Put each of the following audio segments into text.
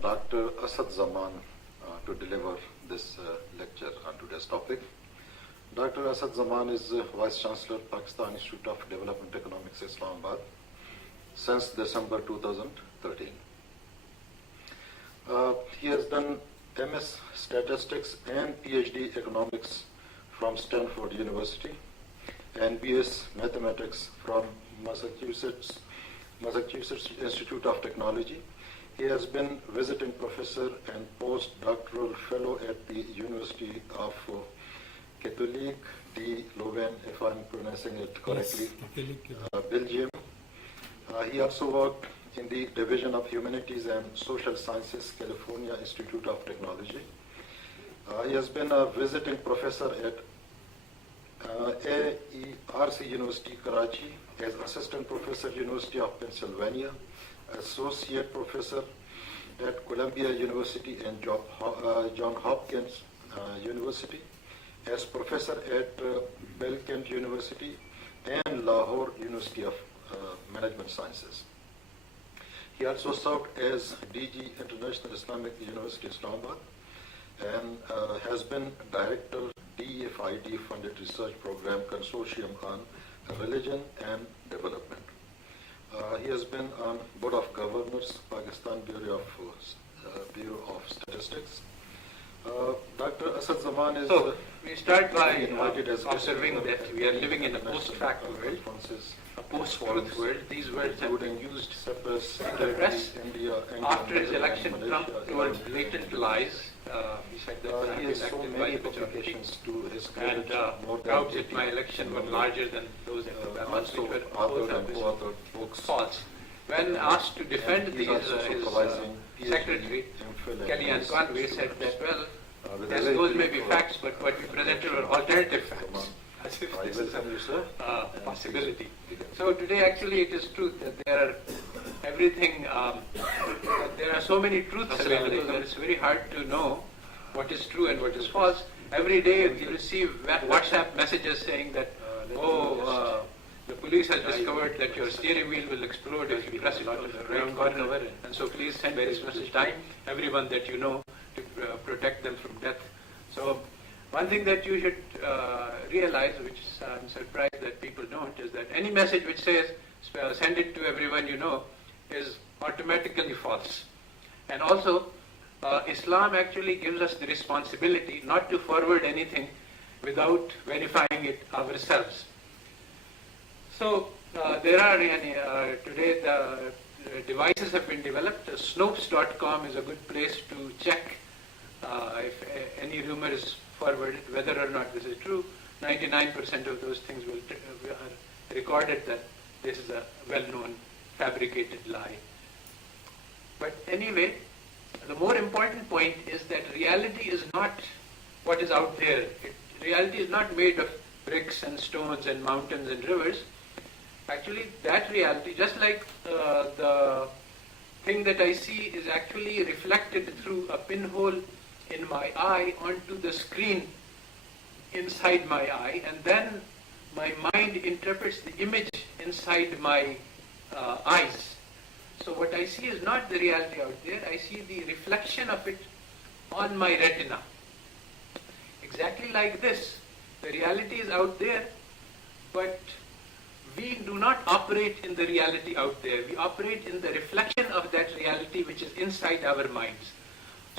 Dr. Asad Zaman to deliver this lecture on today's topic. Dr. Asad Zaman is Vice Chancellor, Pakistan Institute of Development Economics, Islamabad, since December 2013. He has done MS Statistics and PhD Economics from Stanford University and BS Mathematics from Massachusetts Institute of Technology. He has been visiting professor and postdoctoral fellow at the University of Catholic de Louvain, if I'm pronouncing it correctly, yes, Belgium. He also worked in the Division of Humanities and Social Sciences, California Institute of Technology. He has been a visiting professor at AERC University, Karachi, as Assistant Professor, University of Pennsylvania, Associate Professor at Columbia University and John Hopkins University, as Professor at Belkent University and Lahore University of Management Sciences. He also served as DG International Islamic University, Islamabad, and has been Director DFID Funded Research Program Consortium on Religion and Development. He has been on Board of Governors, Pakistan Bureau of Statistics. Dr. Asad Zaman is... So, we start by observing that we are living in a post-fact world, a post-truth world. These words have been used in the press. After his election, Trump told blatant lies. He said that he is elected by the majority, and crowds at my election were larger than those at the balance, which were both false. When asked to defend these, his secretary, Kellyanne Conway, said that, well, yes, those may be facts, but what we presented were alternative facts, as if this is a possibility. So today, actually, it is true that there are there are so many truths available that it's very hard to know what is true and what is false. Every day you receive WhatsApp messages saying that, the police has discovered that your steering wheel will explode if you press it on the right corner, and so please send this message to everyone that you know to protect them from death. So one thing that you should realize, which I'm surprised that people don't, is that any message which says send it to everyone you know is automatically false. And also, Islam actually gives us the responsibility not to forward anything without verifying it ourselves. So there are today the devices have been developed. Snopes.com is a good place to check if any rumor is forwarded, whether or not this is true. 99% of those things are recorded that this is a well-known fabricated lie. But anyway, the more important point is that reality is not what is out there. Reality is not made of bricks and stones and mountains and rivers. Actually, that reality, just like the thing that I see is actually reflected through a pinhole in my eye onto the screen inside my eye, and then my mind interprets the image inside my eyes. So what I see is not the reality out there, I see the reflection of it on my retina. Exactly like this, the reality is out there, but we do not operate in the reality out there. We operate in the reflection of that reality which is inside our minds.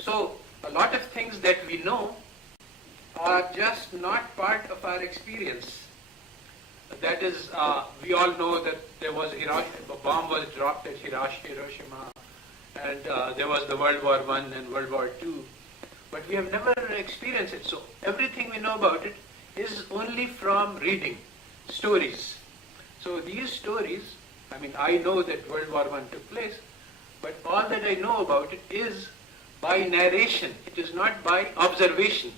So a lot of things that we know are just not part of our experience. That is, we all know that there was a bomb was dropped at Hiroshima, and there was the World War I and World War II, but we have never experienced it. So everything we know about it is only from reading stories. So these stories, I mean, I know that World War I took place, but all that I know about it is by narration. It is not by observation.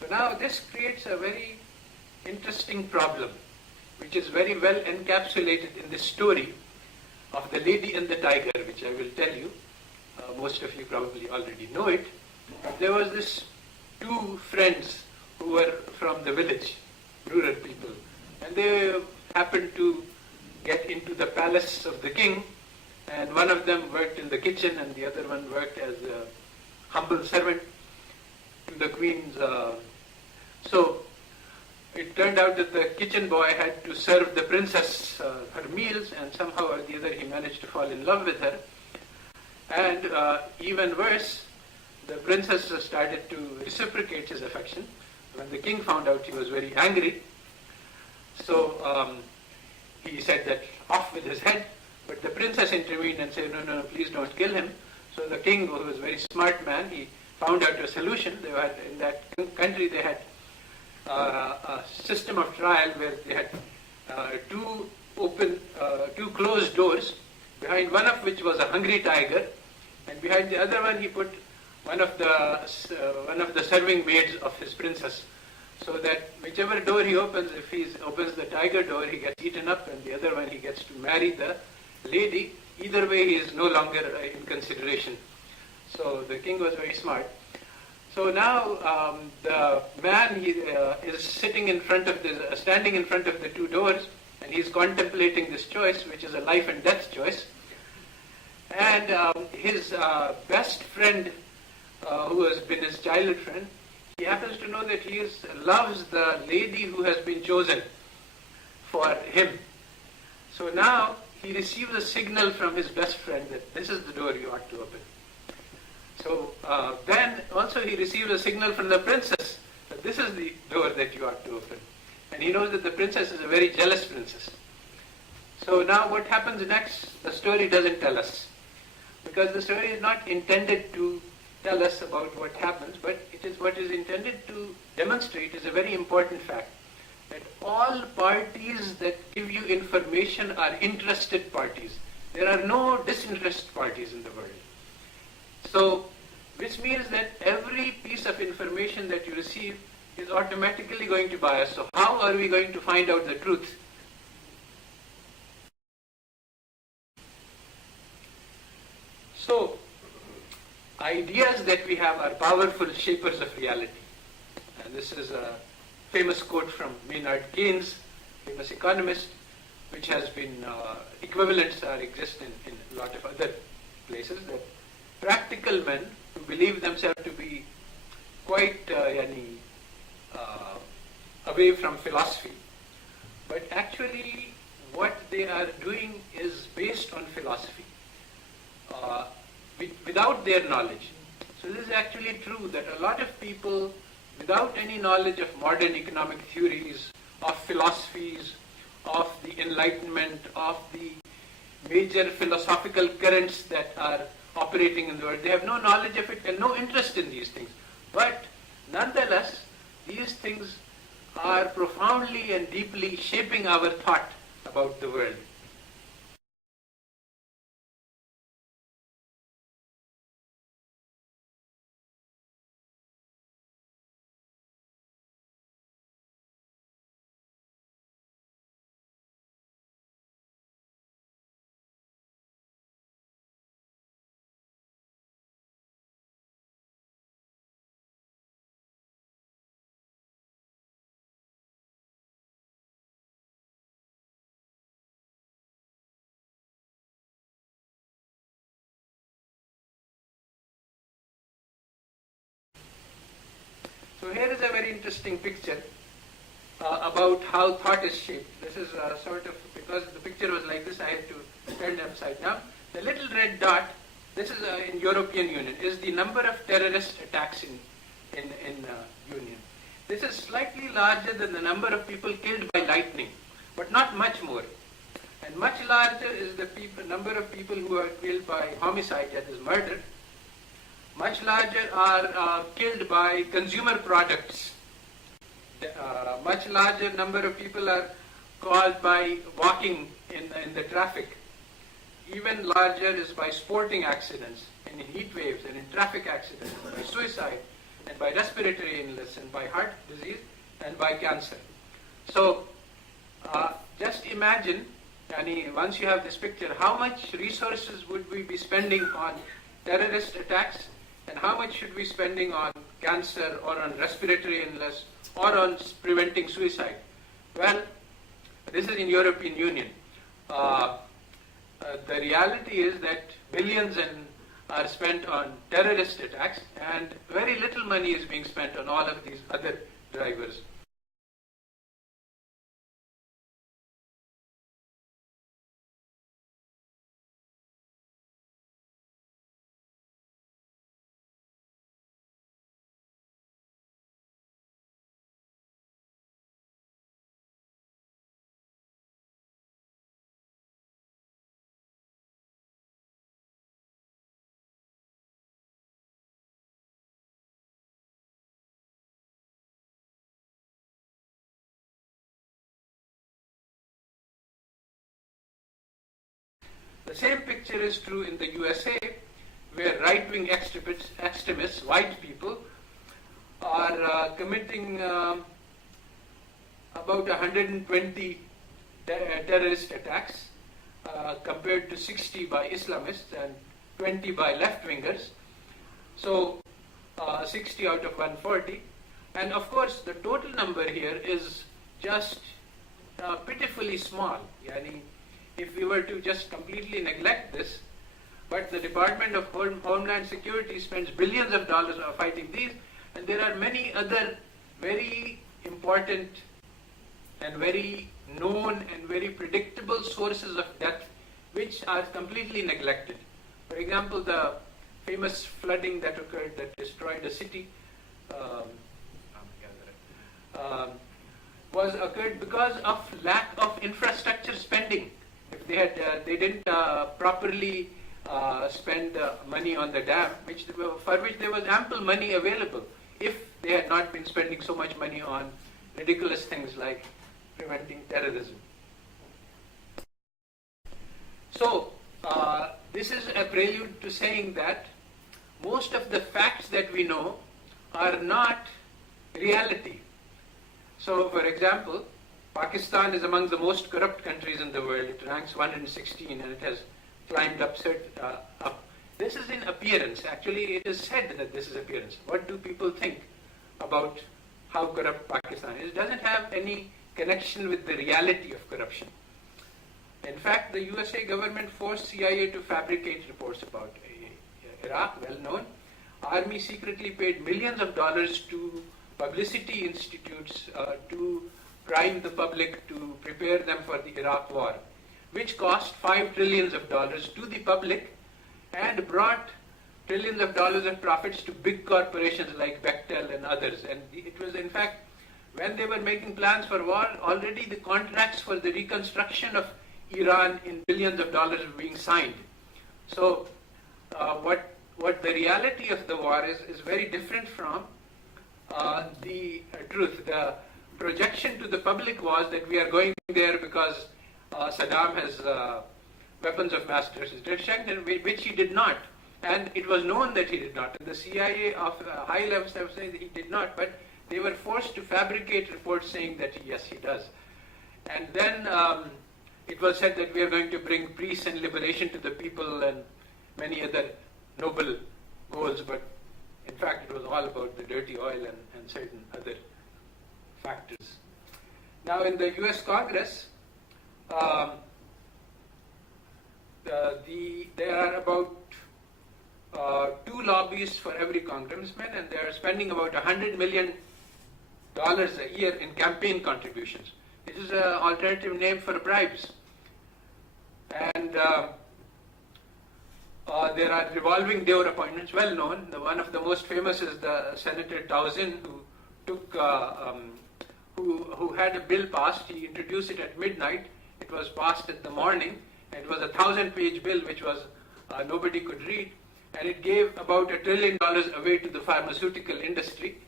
So now this creates a very interesting problem, which is very well encapsulated in this story of The Lady and the Tiger, which I will tell you. Most of you probably already know it. There was this two friends who were from the village, rural people, and they happened to get into the palace of the king, and one of them worked in the kitchen and the other one worked as a humble servant to the queen's. So it turned out that the kitchen boy had to serve the princess her meals, and somehow or the other he managed to fall in love with her. And even worse, the princess started to reciprocate his affection. When the king found out, he was very angry. So he said that off with his head, but the princess intervened and said, no, please don't kill him. So the king, who was a very smart man, he found out a solution. They had, in that country, they had a system of trial where they had two closed doors, behind one of which was a hungry tiger, and behind the other one he put one of the serving maids of his princess, so that whichever door he opens, if he opens the tiger door, he gets eaten up, and the other one he gets to marry the lady. Either way, he is no longer in consideration. So the king was very smart. So now the man is standing in front of the two doors, and he's contemplating this choice, which is a life and death choice. And his best friend, who has been his childhood friend, he happens to know that he loves the lady who has been chosen for him. So now he receives a signal from his best friend that this is the door you ought to open. So then also he receives a signal from the princess that this is the door that you ought to open. And he knows that the princess is a very jealous princess. So now what happens next, the story doesn't tell us. Because the story is not intended to tell us about what happens, but it is what is intended to demonstrate is a very important fact. That all parties that give you information are interested parties. There are no disinterested parties in the world. So, which means that every piece of information that you receive is automatically going to bias. So how are we going to find out the truth? So, ideas that we have are powerful shapers of reality. And this is a famous quote from Maynard Keynes, famous economist, which has been, equivalents exist in a lot of other places, that practical men who believe themselves to be quite away from philosophy, but actually what they are doing is based on philosophy, without their knowledge. So this is actually true that a lot of people without any knowledge of modern economic theories, of philosophies, of the Enlightenment, of the major philosophical currents that are operating in the world, they have no knowledge of it and no interest in these things. But nonetheless, these things are profoundly and deeply shaping our thought about the world. So here is a very interesting picture about how thought is shaped. This is sort of, because the picture was like this, I had to turn it upside down. The little red dot, this is in European Union, is the number of terrorist attacks in Union. This is slightly larger than the number of people killed by lightning, but not much more. And much larger is the number of people who are killed by homicide, that is murder. Much larger are killed by consumer products. Much larger number of people are caused by walking in the traffic. Even larger is by sporting accidents, and in heat waves, and in traffic accidents, by suicide, and by respiratory illness, and by heart disease, and by cancer. So just imagine Yani, once you have this picture, how much resources would we be spending on terrorist attacks, and how much should we be spending on cancer or on respiratory illness or on preventing suicide? Well, this is in European Union. The reality is that billions are spent on terrorist attacks, and very little money is being spent on all of these other drivers. The same picture is true in the USA, where right-wing extremists, white people, are committing about 120 terrorist attacks compared to 60 by Islamists and 20 by left-wingers. So 60 out of 140. And of course, the total number here is just pitifully small. Yani, if we were to just completely neglect this, but the Department of Homeland Security spends billions of dollars on fighting these, and there are many other very important and very known and very predictable sources of death which are completely neglected. For example, the famous flooding that occurred that destroyed a city was occurred because of lack of infrastructure spending. If they didn't properly spend money on the dam, for which there was ample money available, if they had not been spending so much money on ridiculous things like preventing terrorism. So this is a prelude to saying that most of the facts that we know are not reality. So, for example, Pakistan is among the most corrupt countries in the world. It ranks 116 and it has climbed up. This is in appearance. Actually, it is said that this is appearance. What do people think about how corrupt Pakistan is? It doesn't have any connection with the reality of corruption. In fact, the USA government forced CIA to fabricate reports about Iraq, well known. Army secretly paid millions of dollars to publicity institutes to prime the public to prepare them for the Iraq war, which cost $5 trillion to the public and brought trillions of dollars of profits to big corporations like Bechtel and others. And it was, in fact, when they were making plans for war, already the contracts for the reconstruction of Iran in billions of dollars were being signed. So what the reality of the war is very different from the truth. The projection to the public was that we are going there because Saddam has weapons of mass destruction, which he did not. And it was known that he did not. And the CIA of high levels have said that he did not, but they were forced to fabricate reports saying that yes, he does. And then it was said that we are going to bring peace and liberation to the people and many other noble goals, but in fact it was all about the dirty oil and certain other factors. Now in the US Congress, there are about 2 lobbyists for every congressman, and they are spending about $100 million a year in campaign contributions. This is an alternative name for bribes. And there are revolving door appointments, well known. One of the most famous is the Senator Towson, who had a bill passed. He introduced it at midnight. It was passed in the morning. It was a 1,000-page bill, which was nobody could read, and it gave about $1 trillion away to the pharmaceutical industry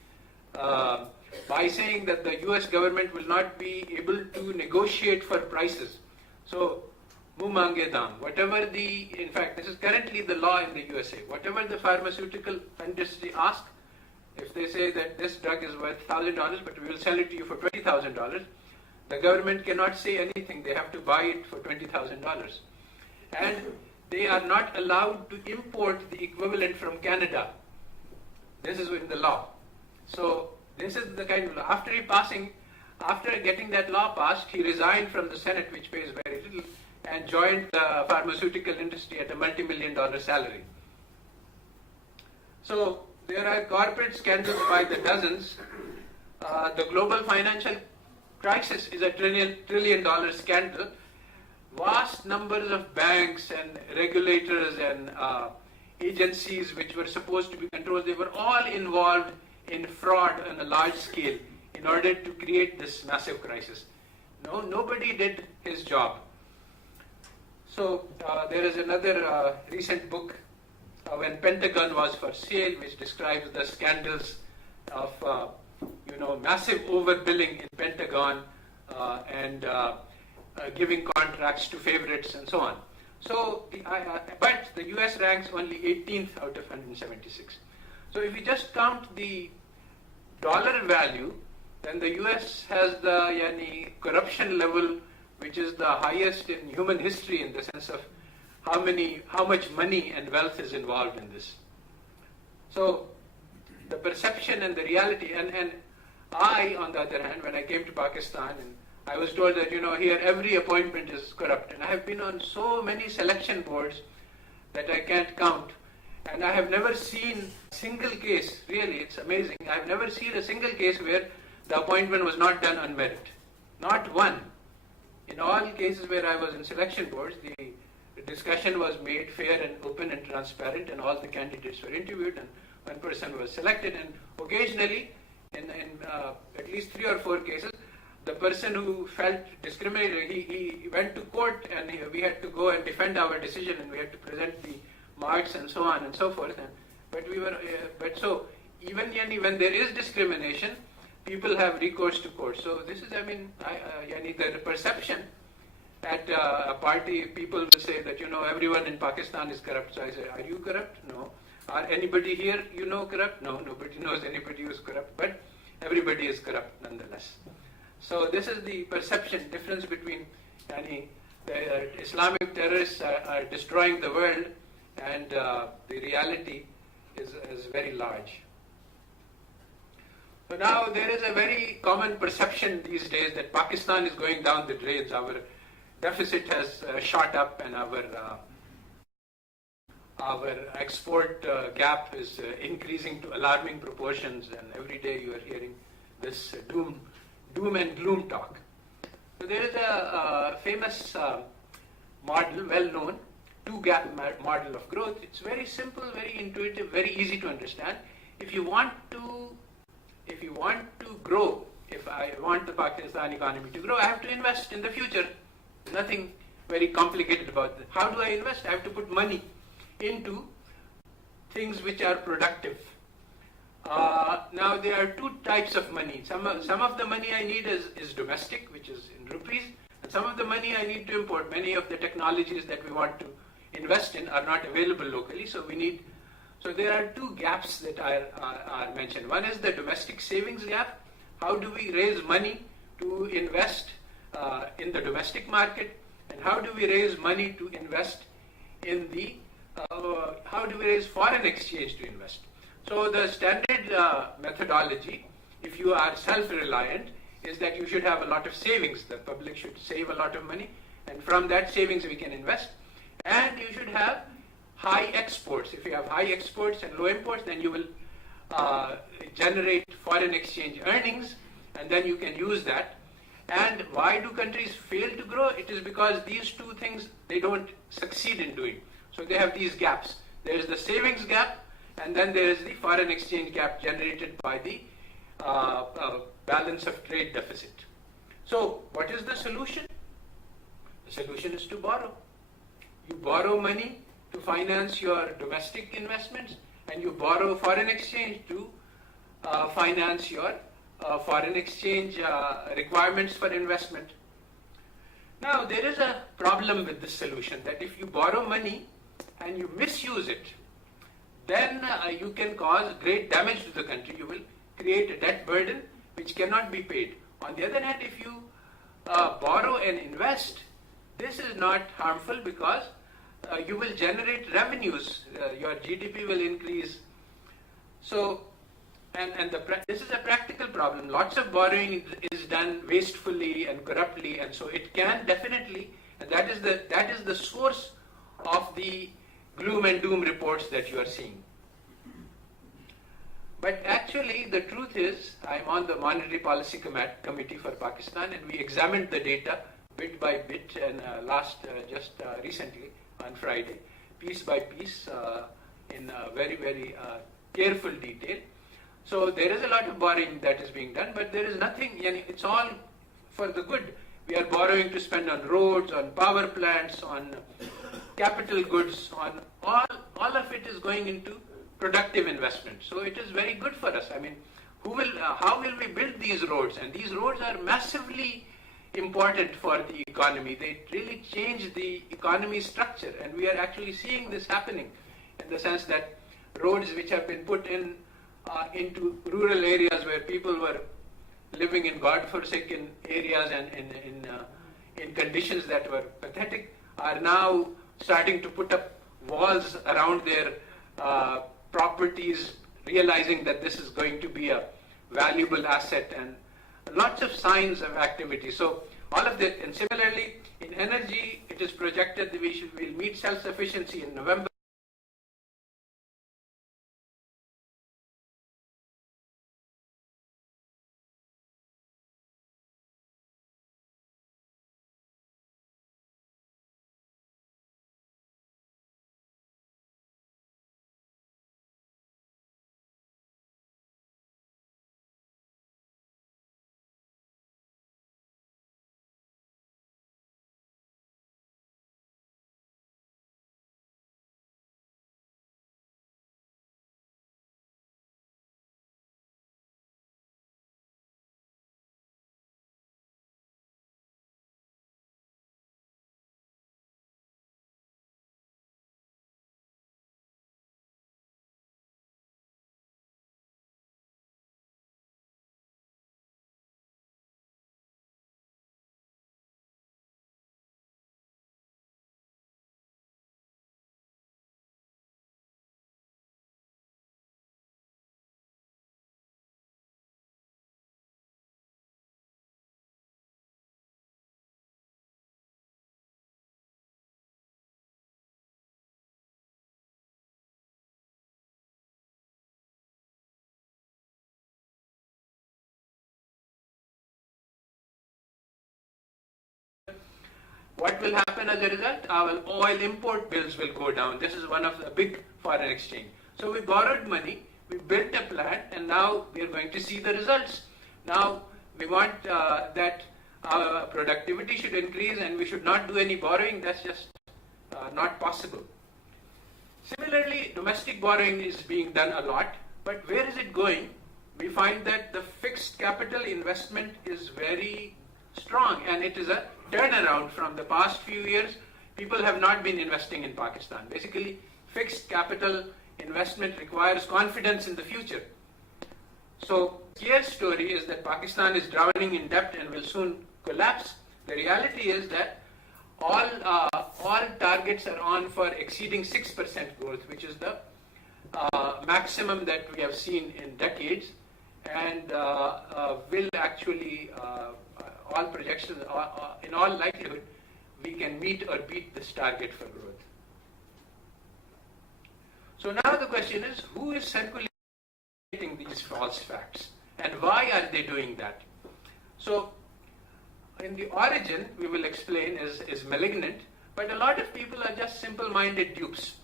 by saying that the U.S. government will not be able to negotiate for prices. So, mu mange dam, in fact, this is currently the law in the USA. Whatever the pharmaceutical industry asks, if they say that this drug is worth $1,000, but we will sell it to you for $20,000, The government cannot say anything. They have to buy it for $20,000. And they are not allowed to import the equivalent from Canada. This is in the law. So this is the kind of law. After getting that law passed, he resigned from the Senate, which pays very little, and joined the pharmaceutical industry at a multi-million-dollar salary. So there are corporate scandals by the dozens. The global financial crisis is a trillion-dollar scandal. Vast numbers of banks and regulators and agencies which were supposed to be controlled, they were all involved in fraud on a large scale in order to create this massive crisis. Nobody did his job. So there is another recent book, When Pentagon Was for Sale, which describes the scandals of massive overbilling in Pentagon and giving contracts to favorites and so on. So, but the US ranks only 18th out of 176. So if you just count the dollar value, then the US has the corruption level which is the highest in human history in the sense of how much money and wealth is involved in this. So the perception and the reality, and I, on the other hand, when I came to Pakistan, and I was told that, here every appointment is corrupt. And I have been on so many selection boards that I can't count. And I have never seen a single case, really, it's amazing. I have never seen a single case where the appointment was not done on merit. Not one. In all cases where I was in selection boards, the discussion was made fair and open and transparent, and all the candidates were interviewed, and one person was selected. And occasionally, in at least 3 or 4 cases, the person who felt discriminated, he went to court, and we had to go and defend our decision, and we had to present the marks and so on and so forth. But so even when there is discrimination, people have recourse to court. So this is, the perception at a party, people will say that, everyone in Pakistan is corrupt. So I say, are you corrupt? No. Are anybody here, corrupt? No, nobody knows anybody who is corrupt, but everybody is corrupt nonetheless. So this is the perception difference between the Islamic terrorists are destroying the world, and the reality is very large. So now there is a very common perception these days that Pakistan is going down the drains. Our deficit has shot up, and our export gap is increasing to alarming proportions, and every day you are hearing this doom and gloom talk. So there is a famous model, well known, 2-gap model of growth. It's very simple, very intuitive, very easy to understand. If you want to grow, if I want the Pakistan economy to grow, I have to invest in the future. Nothing very complicated about that. How do I invest? I have to put money into things which are productive. Now there are 2 types of money. Some of the money I need is domestic, which is in rupees, and some of the money I need to import. Many of the technologies that we want to invest in are not available locally, so there are 2 gaps that are mentioned. One is the domestic savings gap. How do we raise money to invest in the domestic market, and how do we raise money to invest in how do we raise foreign exchange to invest? So the standard methodology, if you are self-reliant, is that you should have a lot of savings. The public should save a lot of money, and from that savings we can invest. And you should have high exports. If you have high exports and low imports, then you will generate foreign exchange earnings, and then you can use that. And why do countries fail to grow? It is because these 2 things they don't succeed in doing. So they have these gaps. There is the savings gap, and then there is the foreign exchange gap generated by the balance of trade deficit. So what is the solution? The solution is to borrow. You borrow money to finance your domestic investments, and you borrow foreign exchange to finance your foreign exchange requirements for investment. Now there is a problem with this solution, that if you borrow money and you misuse it, then you can cause great damage to the country. You will create a debt burden which cannot be paid. On the other hand, if you borrow and invest, this is not harmful because you will generate revenues, your GDP will increase. So, this is a practical problem. Lots of borrowing is done wastefully and corruptly, and so it can definitely, and that is the source of the gloom and doom reports that you are seeing. But actually, the truth is, I'm on the Monetary Policy Committee for Pakistan, and we examined the data bit by bit, and just recently on Friday, piece by piece, in very, very careful detail. So there is a lot of borrowing that is being done, but there is nothing, it's all for the good. We are borrowing to spend on roads, on power plants, on capital goods, on all of it is going into productive investment. So it is very good for us. I mean, how will we build these roads? And these roads are massively important for the economy. They really change the economy structure, and we are actually seeing this happening in the sense that roads which have been put into rural areas where people were living in God-forsaken areas and in conditions that were pathetic are now starting to put up walls around their properties, realizing that this is going to be a valuable asset, and lots of signs of activity. So all of that, and similarly in energy, it is projected that we'll meet self-sufficiency in November. What will happen as a result? Our oil import bills will go down. This is one of the big foreign exchange. So we borrowed money, we built a plant, and now we are going to see the results. Now we want that our productivity should increase and we should not do any borrowing. That's just not possible. Similarly, domestic borrowing is being done a lot, but where is it going? We find that the fixed capital investment is very strong, and it is a turnaround from the past few years. People have not been investing in Pakistan. Basically, fixed capital investment requires confidence in the future. So, clear story is that Pakistan is drowning in debt and will soon collapse. The reality is that all targets are on for exceeding 6% growth, which is the maximum that we have seen in decades, and will actually all projections, in all likelihood, we can meet or beat this target for growth. So now the question is, who is circulating these false facts, and why are they doing that? So in the origin, we will explain, is malignant, but a lot of people are just simple-minded dupes,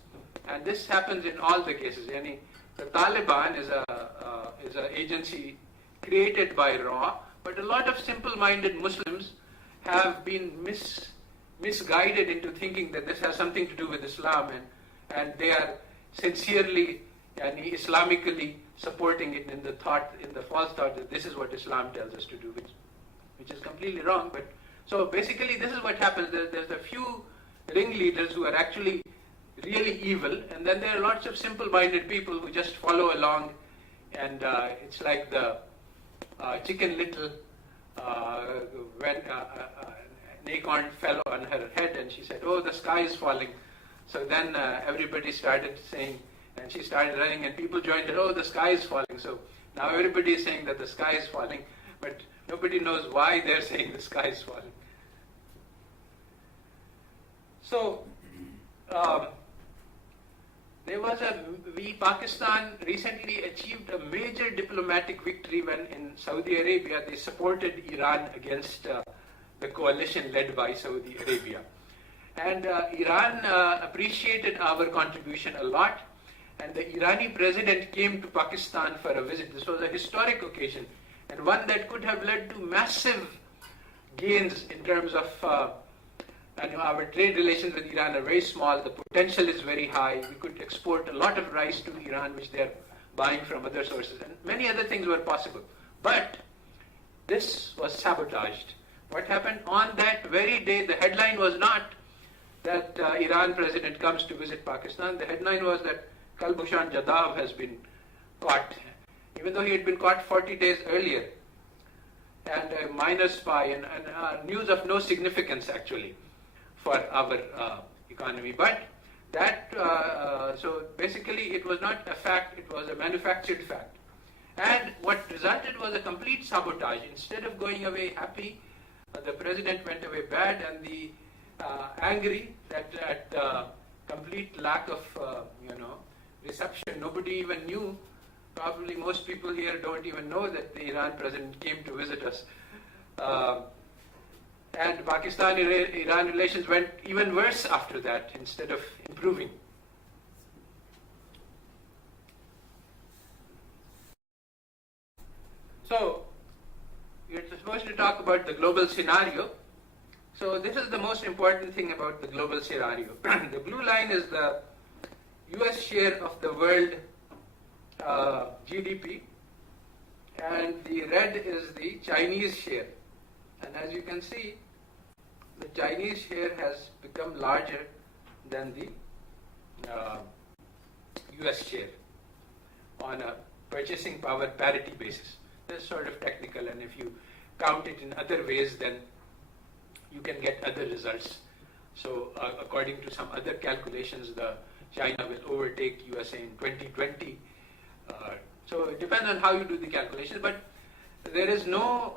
and this happens in all the cases. The Taliban is an agency created by RAW, but a lot of simple-minded Muslims have been misguided into thinking that this has something to do with Islam, and they are sincerely and Islamically supporting it in the false thought that this is what Islam tells us to do, which is completely wrong. But so basically, this is what happens. There's a few ringleaders who are actually really evil, and then there are lots of simple-minded people who just follow along, and it's like the Chicken Little when an acorn fell on her head and she said, "Oh, the sky is falling." So then everybody started saying, and she started running and people joined her, "Oh, the sky is falling." So now everybody is saying that the sky is falling, but nobody knows why they're saying the sky is falling. So Pakistan recently achieved a major diplomatic victory when in Saudi Arabia they supported Iran against the coalition led by Saudi Arabia. And Iran appreciated our contribution a lot, and the Irani president came to Pakistan for a visit. This was a historic occasion, and one that could have led to massive gains in terms of our trade relations with Iran are very small, the potential is very high, we could export a lot of rice to Iran which they're buying from other sources, and many other things were possible. But this was sabotaged. What happened on that very day, the headline was not that Iran president comes to visit Pakistan, the headline was that Kalbhushan Jadhav has been caught, even though he had been caught 40 days earlier, and a minor spy, and news of no significance actually for our economy. But that, so basically it was not a fact, it was a manufactured fact. And what resulted was a complete sabotage. Instead of going away happy, the president went away bad, and the angry at complete lack of reception. Nobody even knew. Probably most people here don't even know that the Iran president came to visit us. And Pakistan-Iran relations went even worse after that instead of improving. So, we're supposed to talk about the global scenario. So this is the most important thing about the global scenario. The blue line is the US share of the world GDP, and the red is the Chinese share. And as you can see, the Chinese share has become larger than the US share on a purchasing power parity basis. That's sort of technical, and if you count it in other ways, then you can get other results. So according to some other calculations, China will overtake USA in 2020. So it depends on how you do the calculations, but there is no,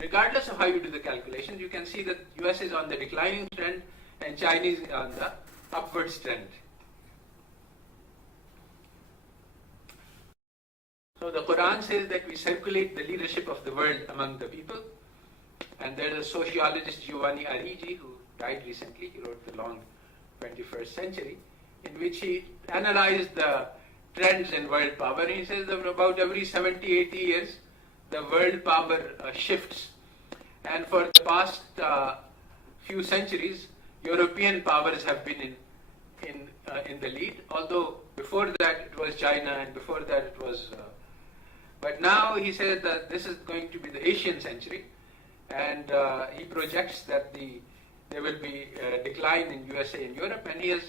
regardless of how you do the calculations, you can see that US is on the declining trend and China is on the upwards trend. So the Quran says that we circulate the leadership of the world among the people, and there is a sociologist, Giovanni Arrighi, who died recently. He wrote The Long 21st Century, in which he analyzed the trends in world power. And he says that about every 70, 80 years, the world power shifts. And for the past few centuries, European powers have been in the lead, although before that it was China, and before that it was... but now he says that this is going to be the Asian century, and he projects that there will be a decline in USA and Europe, and he has,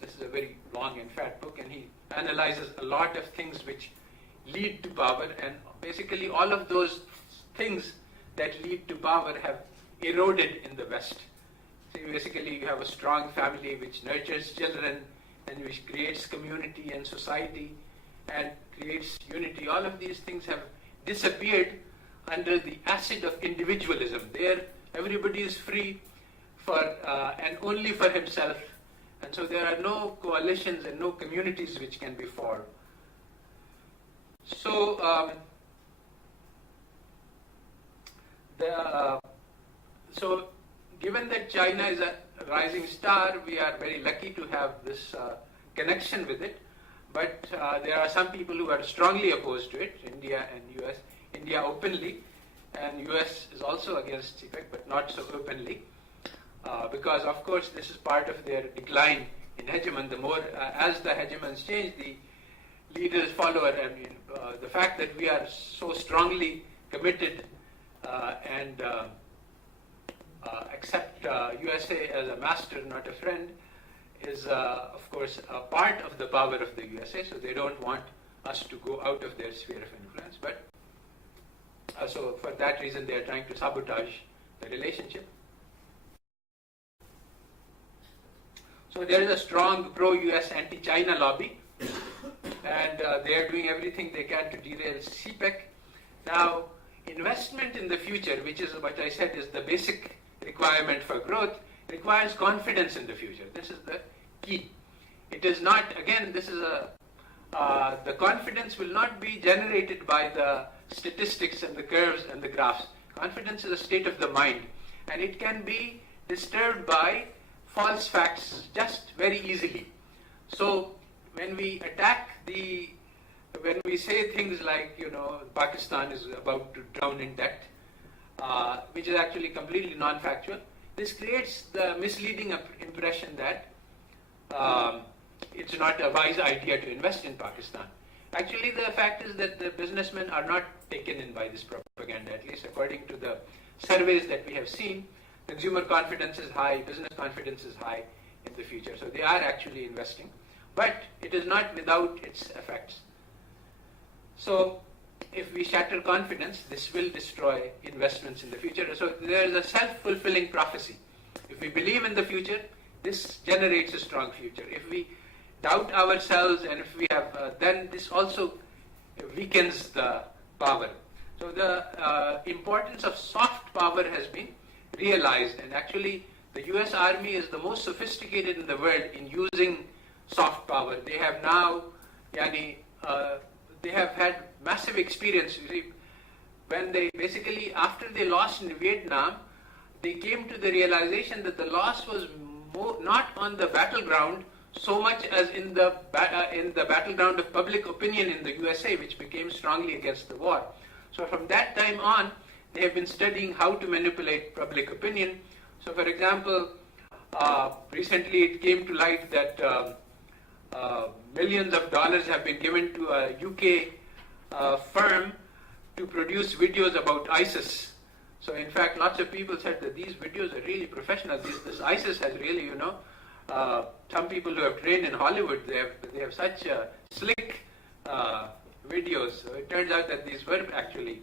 this is a very long and fat book, and he analyzes a lot of things which lead to power, and basically all of those things that lead to power have eroded in the West. So basically you have a strong family which nurtures children and which creates community and society and creates unity. All of these things have disappeared under the acid of individualism. There everybody is free for and only for himself, and so there are no coalitions and no communities which can be formed. So so given that China is a rising star, we are very lucky to have this connection with it. But there are some people who are strongly opposed to it, India and US. India openly, and US is also against CPEC, but not so openly, because of course this is part of their decline in hegemon. The more, as the hegemons change, the leaders follow it. I mean, the fact that we are so strongly committed and accept USA as a master, not a friend, is of course a part of the power of the USA, so they don't want us to go out of their sphere of influence. But So for that reason, they are trying to sabotage the relationship. So there is a strong pro-US anti-China lobby, and they are doing everything they can to derail CPEC. Now, investment in the future, which is what I said is the basic requirement for growth, requires confidence in the future. This is the key. It is not, again, this is the confidence will not be generated by the statistics and the curves and the graphs. Confidence is a state of the mind, and it can be disturbed by false facts just very easily. So when we when we say things like, Pakistan is about to drown in debt, which is actually completely non-factual, this creates the misleading impression that it's not a wise idea to invest in Pakistan. Actually, the fact is that the businessmen are not taken in by this propaganda, at least according to the surveys that we have seen. Consumer confidence is high, business confidence is high in the future. So they are actually investing. But it is not without its effects. So if we shatter confidence, this will destroy investments in the future. So there is a self-fulfilling prophecy. If we believe in the future, this generates a strong future. If we doubt ourselves and if we have, then this also weakens the power. So the importance of soft power has been realized, and actually the US Army is the most sophisticated in the world in using soft power. They have now, they have had massive experience. You see, when they basically, after they lost in Vietnam, they came to the realization that the loss was not on the battleground so much as in the battleground of public opinion in the USA, which became strongly against the war. So from that time on, they have been studying how to manipulate public opinion. So for example, recently it came to light that millions of dollars have been given to a UK firm to produce videos about ISIS. So in fact, lots of people said that these videos are really professional. This ISIS has really, some people who have trained in Hollywood, they have such slick videos. So it turns out that these were actually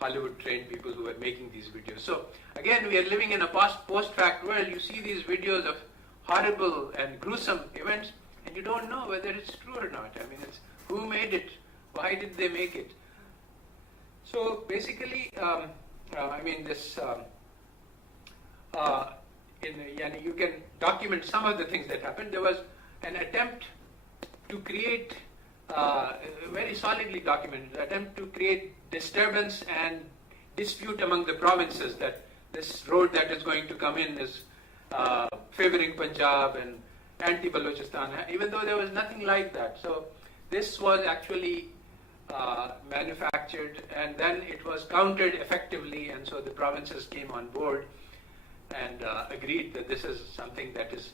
Hollywood-trained people who were making these videos. So again, we are living in a post-fact world. You see these videos of horrible and gruesome events, and you don't know whether it's true or not. I mean, it's who made it? Why did they make it? So basically, you can document some of the things that happened. There was an attempt to create, very solidly documented, attempt to create disturbance and dispute among the provinces that this road that is going to come in is favoring Punjab and anti-Balochistan, even though there was nothing like that. So this was actually manufactured, and then it was countered effectively, and so the provinces came on board and agreed that this is something that is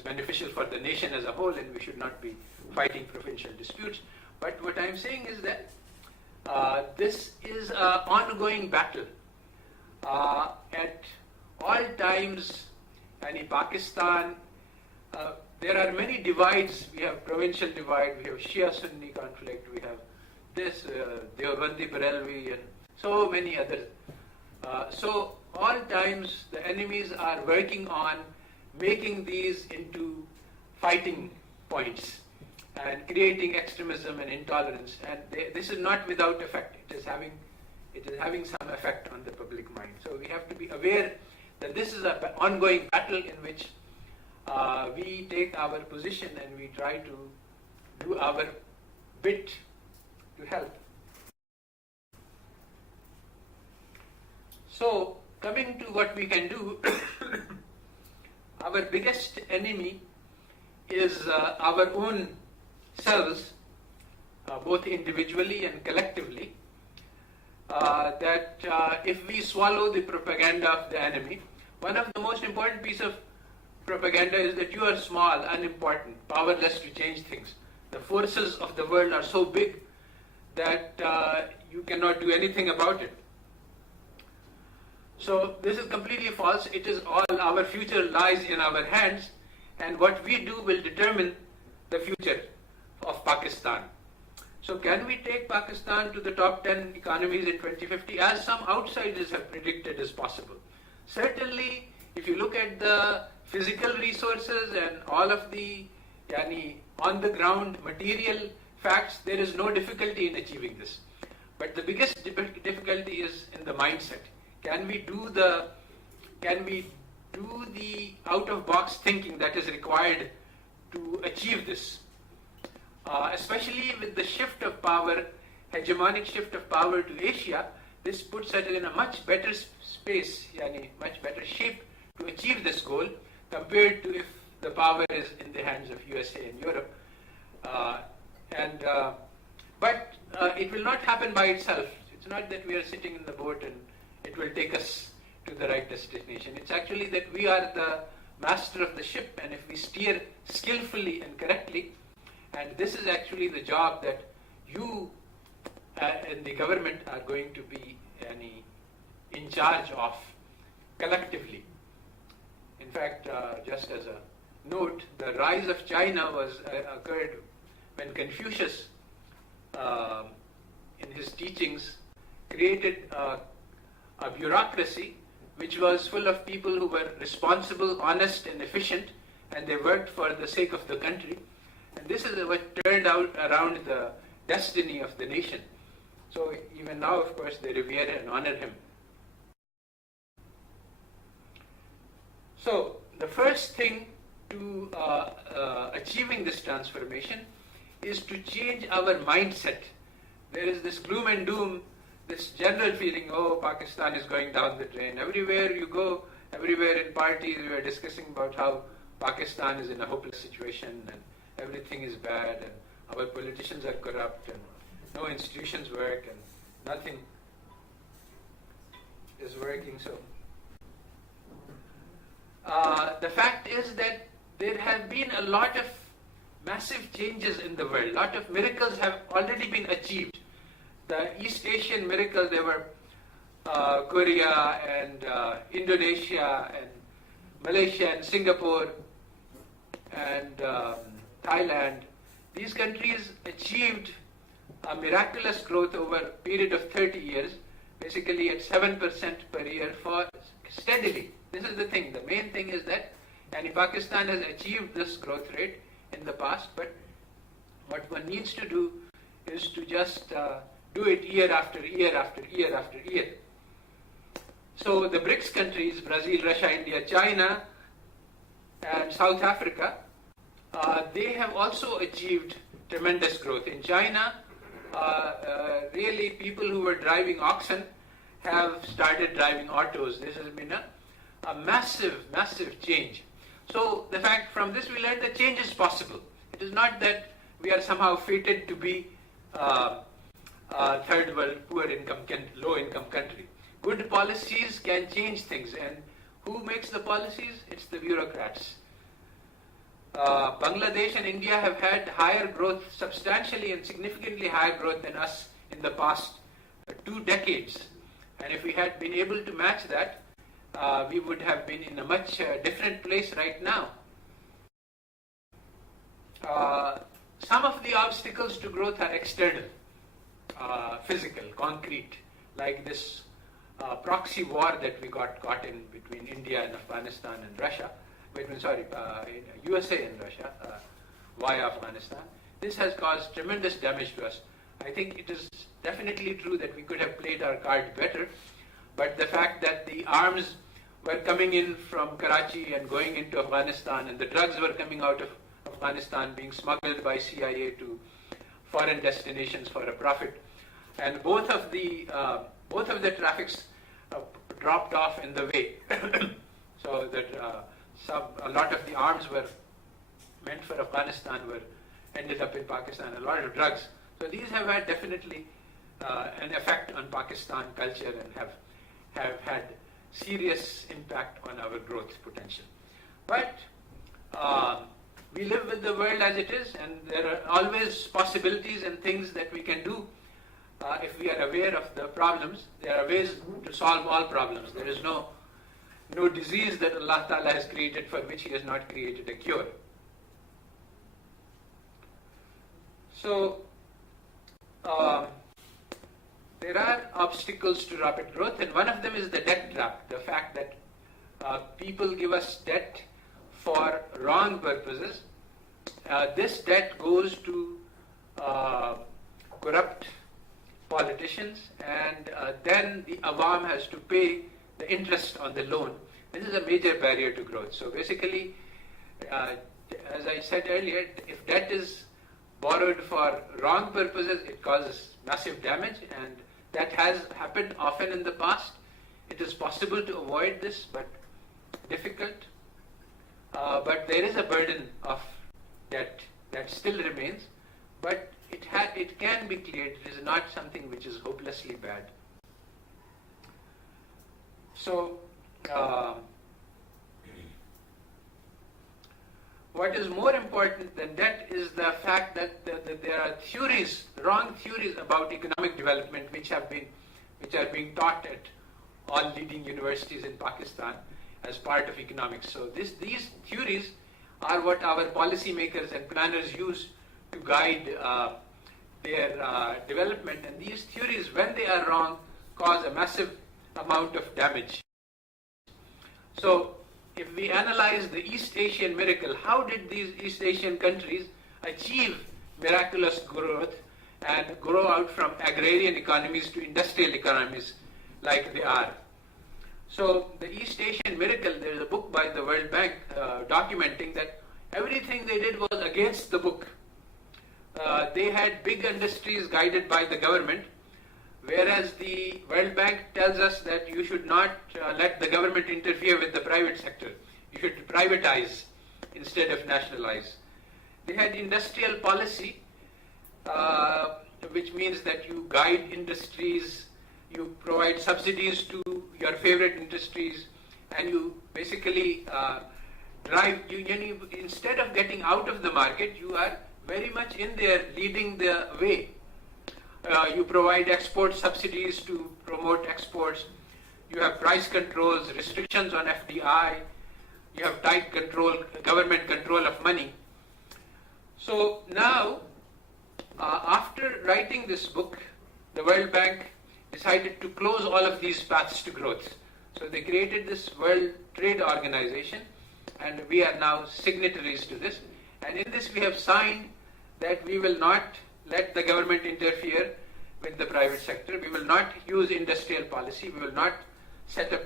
beneficial for the nation as a whole, and we should not be fighting provincial disputes. But what I'm saying is that this is an ongoing battle. At all times, in Pakistan, there are many divides. We have provincial divide, we have Shia-Sunni conflict, we have this, Deobandi Barelvi, and so many others. So all times the enemies are working on making these into fighting points and creating extremism and intolerance. And this is not without effect. It is having some effect on the public mind. So we have to be aware that this is an ongoing battle in which we take our position and we try to do our bit to help. So, coming to what we can do, our biggest enemy is our own selves, both individually and collectively. That if we swallow the propaganda of the enemy, one of the most important pieces of propaganda is that you are small, unimportant, powerless to change things. The forces of the world are so big that you cannot do anything about it. So this is completely false. It is all, our future lies in our hands, and what we do will determine the future of Pakistan. So can we take Pakistan to the top 10 economies in 2050, as some outsiders have predicted is possible? Certainly, if you look at the physical resources and all of the on-the-ground material facts, there is no difficulty in achieving this. But the biggest difficulty is in the mindset. Can we do the out-of-box thinking that is required to achieve this? Especially with the shift of power, hegemonic shift of power to Asia, this puts us in a much better space, much better shape to achieve this goal compared to if the power is in the hands of USA and Europe. But it will not happen by itself. It's not that we are sitting in the boat and it will take us to the right destination. It's actually that we are the master of the ship, and if we steer skillfully and correctly, and this is actually the job that you and the government are going to be in charge of collectively. In fact, just as a note, the rise of China occurred when Confucius, in his teachings, created a bureaucracy which was full of people who were responsible, honest, and efficient, and they worked for the sake of the country. And this is what turned out around the destiny of the nation. So even now, of course, they revere and honor him. So the first thing to achieving this transformation is to change our mindset. There is this gloom and doom, this general feeling, oh, Pakistan is going down the drain. Everywhere you go, everywhere in parties, we are discussing about how Pakistan is in a hopeless situation and everything is bad and our politicians are corrupt and no institutions work and nothing is working. So the fact is that there have been a lot of massive changes in the world. A lot of miracles have already been achieved. The East Asian miracles, there were Korea and Indonesia and Malaysia and Singapore and Thailand. These countries achieved a miraculous growth over a period of 30 years, basically at 7% per year for steadily. This is the thing. The main thing is that Pakistan has achieved this growth rate in the past, but what one needs to do is to just do it year after year after year after year. So the BRICS countries, Brazil, Russia, India, China, and South Africa, they have also achieved tremendous growth. In China, really people who were driving oxen have started driving autos. This has been a massive, massive change. So the fact from this we learned that change is possible. It is not that we are somehow fated to be third world, poor income, low income country. Good policies can change things, and who makes the policies? It's the bureaucrats. Bangladesh and India have had higher growth, substantially and significantly higher growth than us in the past 2 decades. And if we had been able to match that, we would have been in a much different place right now. Some of the obstacles to growth are external, physical, concrete, like this proxy war that we got caught in between India and Afghanistan and Russia. USA and Russia via Afghanistan. This has caused tremendous damage to us. I think it is definitely true that we could have played our card better, but the fact that the arms were coming in from Karachi and going into Afghanistan, and the drugs were coming out of Afghanistan, being smuggled by CIA to foreign destinations for a profit, and both of the traffics dropped off in the way, so that a lot of the arms were meant for Afghanistan ended up in Pakistan. A lot of drugs. So these have had definitely an effect on Pakistan culture and have had serious impact on our growth potential. But we live with the world as it is, and there are always possibilities and things that we can do if we are aware of the problems. There are ways to solve all problems. There is no disease that Allah Ta'ala has created for which He has not created a cure. So there are obstacles to rapid growth, and one of them is the debt trap, the fact that people give us debt for wrong purposes. This debt goes to corrupt politicians, and then the awam has to pay the interest on the loan. This is a major barrier to growth. So basically, as I said earlier, if debt is borrowed for wrong purposes, it causes massive damage, and that has happened often in the past. It is possible to avoid this, but difficult. But there is a burden of debt that still remains, but it can be cleared. It is not something which is hopelessly bad. So, what is more important than that is the fact that there are theories, wrong theories about economic development which are being taught at all leading universities in Pakistan as part of economics. So these theories are what our policymakers and planners use to guide their development. And these theories, when they are wrong, cause a massive amount of damage. So if we analyze the East Asian miracle, how did these East Asian countries achieve miraculous growth and grow out from agrarian economies to industrial economies like they are? So the East Asian miracle, there is a book by the World Bank documenting that everything they did was against the book. They had big industries guided by the government, whereas the World Bank tells us that you should not let the government interfere with the private sector. You should privatize instead of nationalize. They had industrial policy, which means that you guide industries, you provide subsidies to your favorite industries, and you basically instead of getting out of the market, you are very much in there leading the way. You provide export subsidies to promote exports. You have price controls, restrictions on FDI. You have tight government control of money. So now, after writing this book, the World Bank decided to close all of these paths to growth. So they created this World Trade Organization, and we are now signatories to this. And in this we have signed that we will not let the government interfere with the private sector. We will not use industrial policy. We will not set up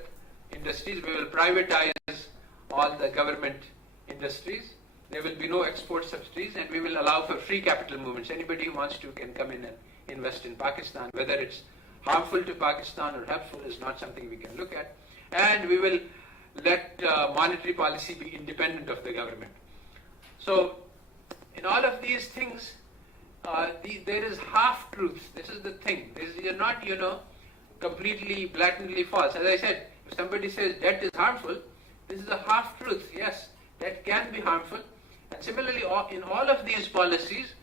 industries. We will privatize all the government industries. There will be no export subsidies, and we will allow for free capital movements. Anybody who wants to can come in and invest in Pakistan. Whether it's harmful to Pakistan or helpful is not something we can look at. And we will let monetary policy be independent of the government. So in all of these things, there is half-truth. This is the thing. This is not, completely, blatantly false. As I said, if somebody says debt is harmful, this is a half-truth. Yes, that can be harmful. And similarly, in all of these policies,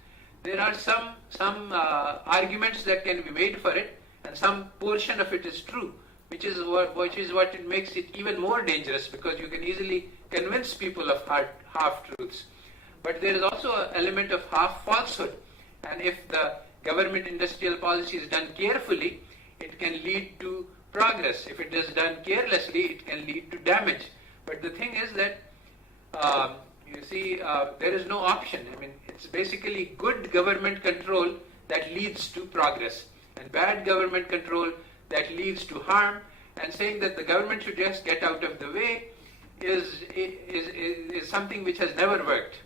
there are some arguments that can be made for it, and some portion of it is true, which is what it makes it even more dangerous, because you can easily convince people of half-truths. But there is also an element of half-falsehood. And if the government industrial policy is done carefully, it can lead to progress. If it is done carelessly, it can lead to damage. But the thing is that, there is no option. I mean, it's basically good government control that leads to progress, and bad government control that leads to harm. And saying that the government should just get out of the way is something which has never worked.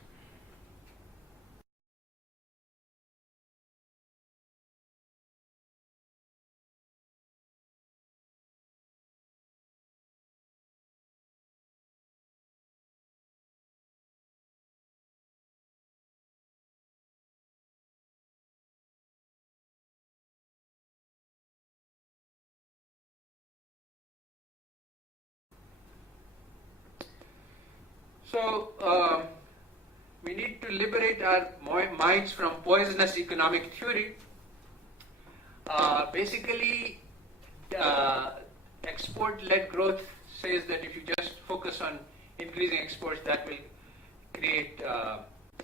So we need to liberate our minds from poisonous economic theory. Basically, export-led growth says that if you just focus on increasing exports, that will create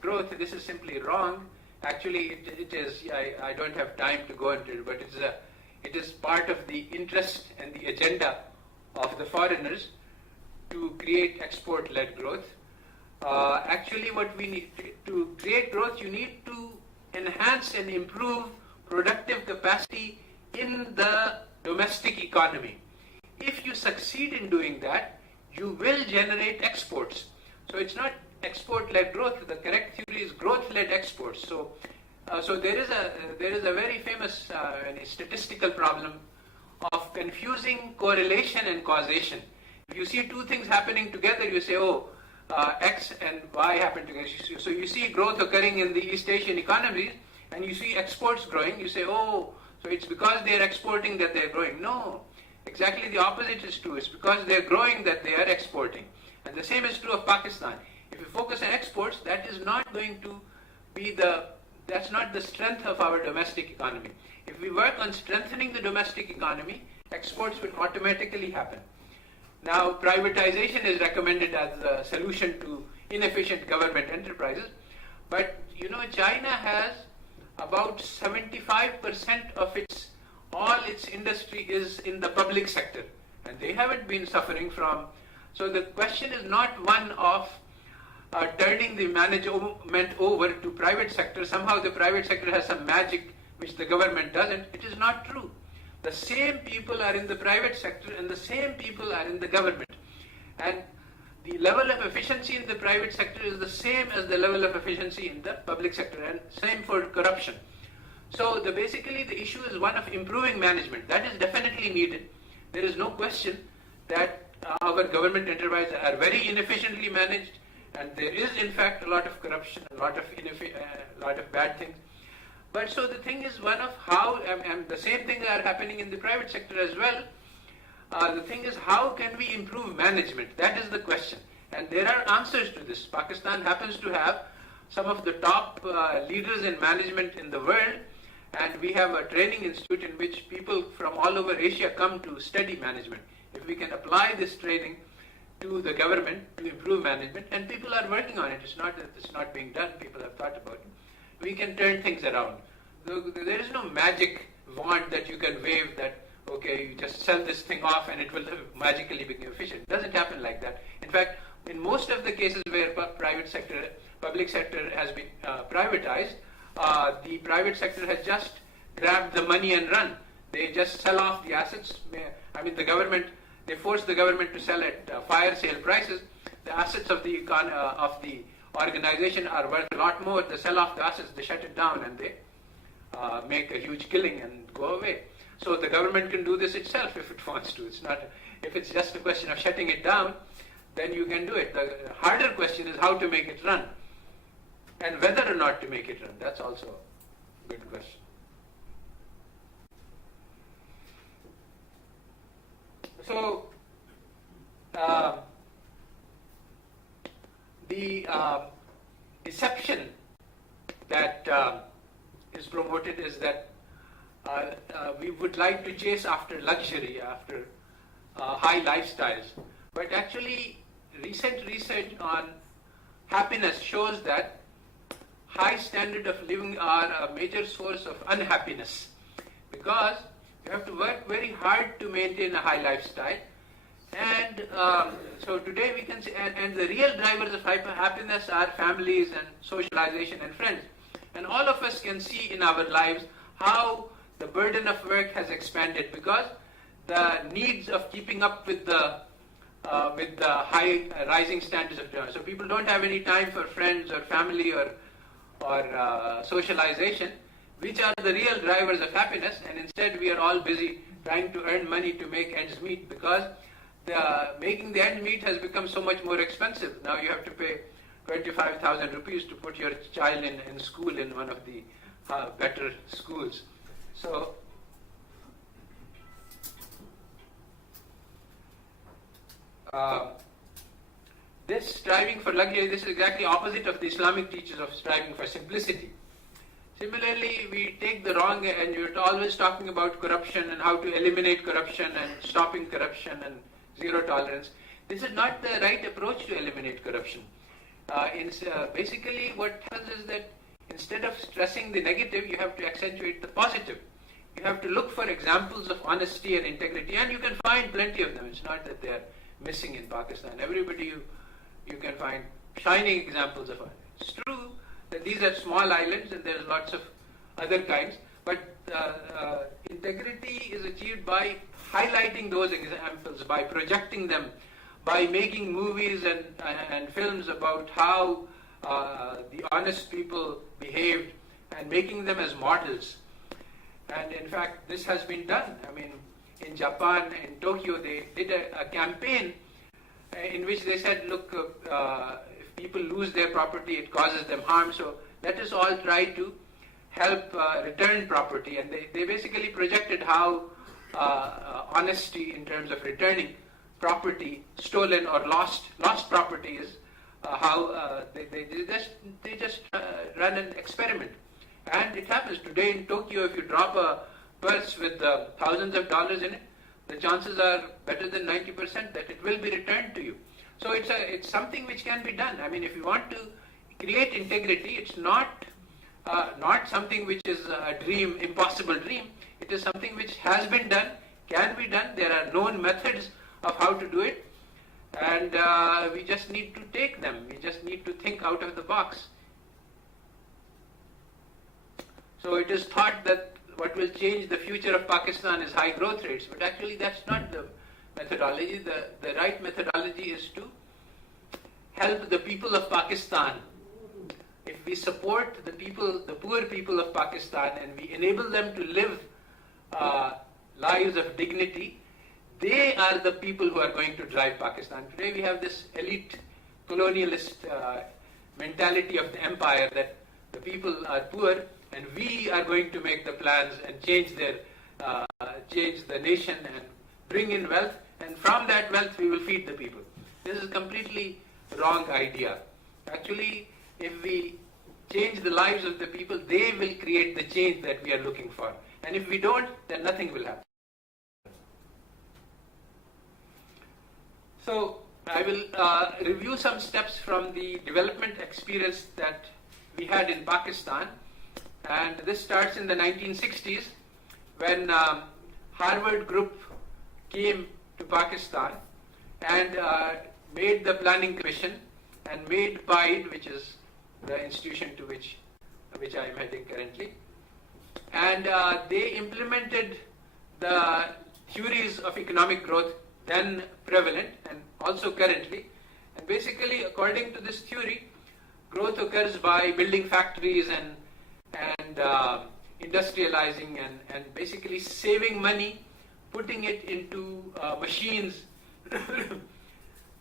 growth. This is simply wrong. Actually, it is. I don't have time to go into it, but it is part of the interest and the agenda of the foreigners to create export-led growth. Actually, what we need to create growth, you need to enhance and improve productive capacity in the domestic economy. If you succeed in doing that, you will generate exports. So it's not export-led growth. The correct theory is growth-led exports. So there is a very famous statistical problem of confusing correlation and causation. If you see two things happening together, you say, oh, X and Y happen together. So you see growth occurring in the East Asian economies, and you see exports growing. You say, oh, so it's because they are exporting that they are growing. No, exactly the opposite is true. It's because they are growing that they are exporting. And the same is true of Pakistan. If you focus on exports, that is not going to be that's not the strength of our domestic economy. If we work on strengthening the domestic economy, exports will automatically happen. Now, privatization is recommended as a solution to inefficient government enterprises, but China has about 75% of all its industry is in the public sector, and they haven't been suffering from. So the question is not one of turning the management over to private sector. Somehow the private sector has some magic which the government doesn't. It is not true. The same people are in the private sector and the same people are in the government. And the level of efficiency in the private sector is the same as the level of efficiency in the public sector, and same for corruption. So basically the issue is one of improving management. That is definitely needed. There is no question that our government enterprises are very inefficiently managed, and there is in fact a lot of corruption, a lot of bad things. But so the thing is one of how, and the same things are happening in the private sector as well. The thing is, how can we improve management? That is the question. And there are answers to this. Pakistan happens to have some of the top leaders in management in the world, and we have a training institute in which people from all over Asia come to study management. If we can apply this training to the government to improve management, and people are working on it. It's not that it's not being done. People have thought about it. We can turn things around. There is no magic wand that you can wave that, okay, you just sell this thing off and it will magically become efficient. It doesn't happen like that. In fact, in most of the cases where public sector has been privatized, the private sector has just grabbed the money and run. They just sell off the assets. I mean, they force the government to sell at fire sale prices. The assets of the organization are worth a lot more. They sell off the assets, they shut it down, and they make a huge killing and go away. So the government can do this itself if it wants to. It's not. If it's just a question of shutting it down, then you can do it. The harder question is how to make it run, and whether or not to make it run. That's also a good question. So the deception that is promoted is that we would like to chase after luxury, after high lifestyles. But actually, recent research on happiness shows that high standard of living are a major source of unhappiness, because you have to work very hard to maintain a high lifestyle. And so today we can say, and the real drivers of happiness are families and socialization and friends. And all of us can see in our lives how the burden of work has expanded, because the needs of keeping up with the high rising standards of living. So people don't have any time for friends or family or socialization, which are the real drivers of happiness, and instead we are all busy trying to earn money to make ends meet, because making the ends meet has become so much more expensive. Now you have to pay 25,000 rupees to put your child in school in one of the better schools. So this striving for luxury, this is exactly opposite of the Islamic teachings of striving for simplicity. Similarly, we take the wrong, and you're always talking about corruption and how to eliminate corruption and stopping corruption and zero tolerance. This is not the right approach to eliminate corruption. Basically, what happens is that instead of stressing the negative, you have to accentuate the positive. You have to look for examples of honesty and integrity, and you can find plenty of them. It's not that they are missing in Pakistan. Everybody you can find shining examples of it. It's true that these are small islands and there's lots of other kinds, but integrity is achieved by highlighting those examples, by projecting them, by making movies and films about how the honest people behaved and making them as models. And in fact, this has been done. I mean, in Japan, in Tokyo, they did a campaign in which they said, look, if people lose their property, it causes them harm, so let us all try to help return property. And they basically projected how honesty in terms of returning property, stolen or lost property is, how they just run an experiment. And it happens today in Tokyo. If you drop a purse with thousands of dollars in it, the chances are better than 90% that it will be returned to you. So it's something which can be done. I mean, if you want to create integrity, it's not something which is a dream, impossible dream. It is something which has been done, can be done. There are known methods of how to do it, and we just need to take them. We just need to think out of the box. So it is thought that what will change the future of Pakistan is high growth rates, but actually that's not the methodology. The right methodology is to help the people of Pakistan. If we support the poor people of Pakistan, and we enable them to live lives of dignity, they are the people who are going to drive Pakistan. Today we have this elite colonialist mentality of the empire that the people are poor and we are going to make the plans and change the nation and bring in wealth, and from that wealth we will feed the people. This is a completely wrong idea. Actually, if we change the lives of the people, they will create the change that we are looking for. And if we don't, then nothing will happen. So I will review some steps from the development experience that we had in Pakistan. And this starts in the 1960s when Harvard Group came to Pakistan and made the Planning Commission and made PIDE, which is the institution to which I am heading currently. And they implemented the theories of economic growth then prevalent and also currently. And basically, according to this theory, growth occurs by building factories and industrializing and basically saving money, putting it into machines.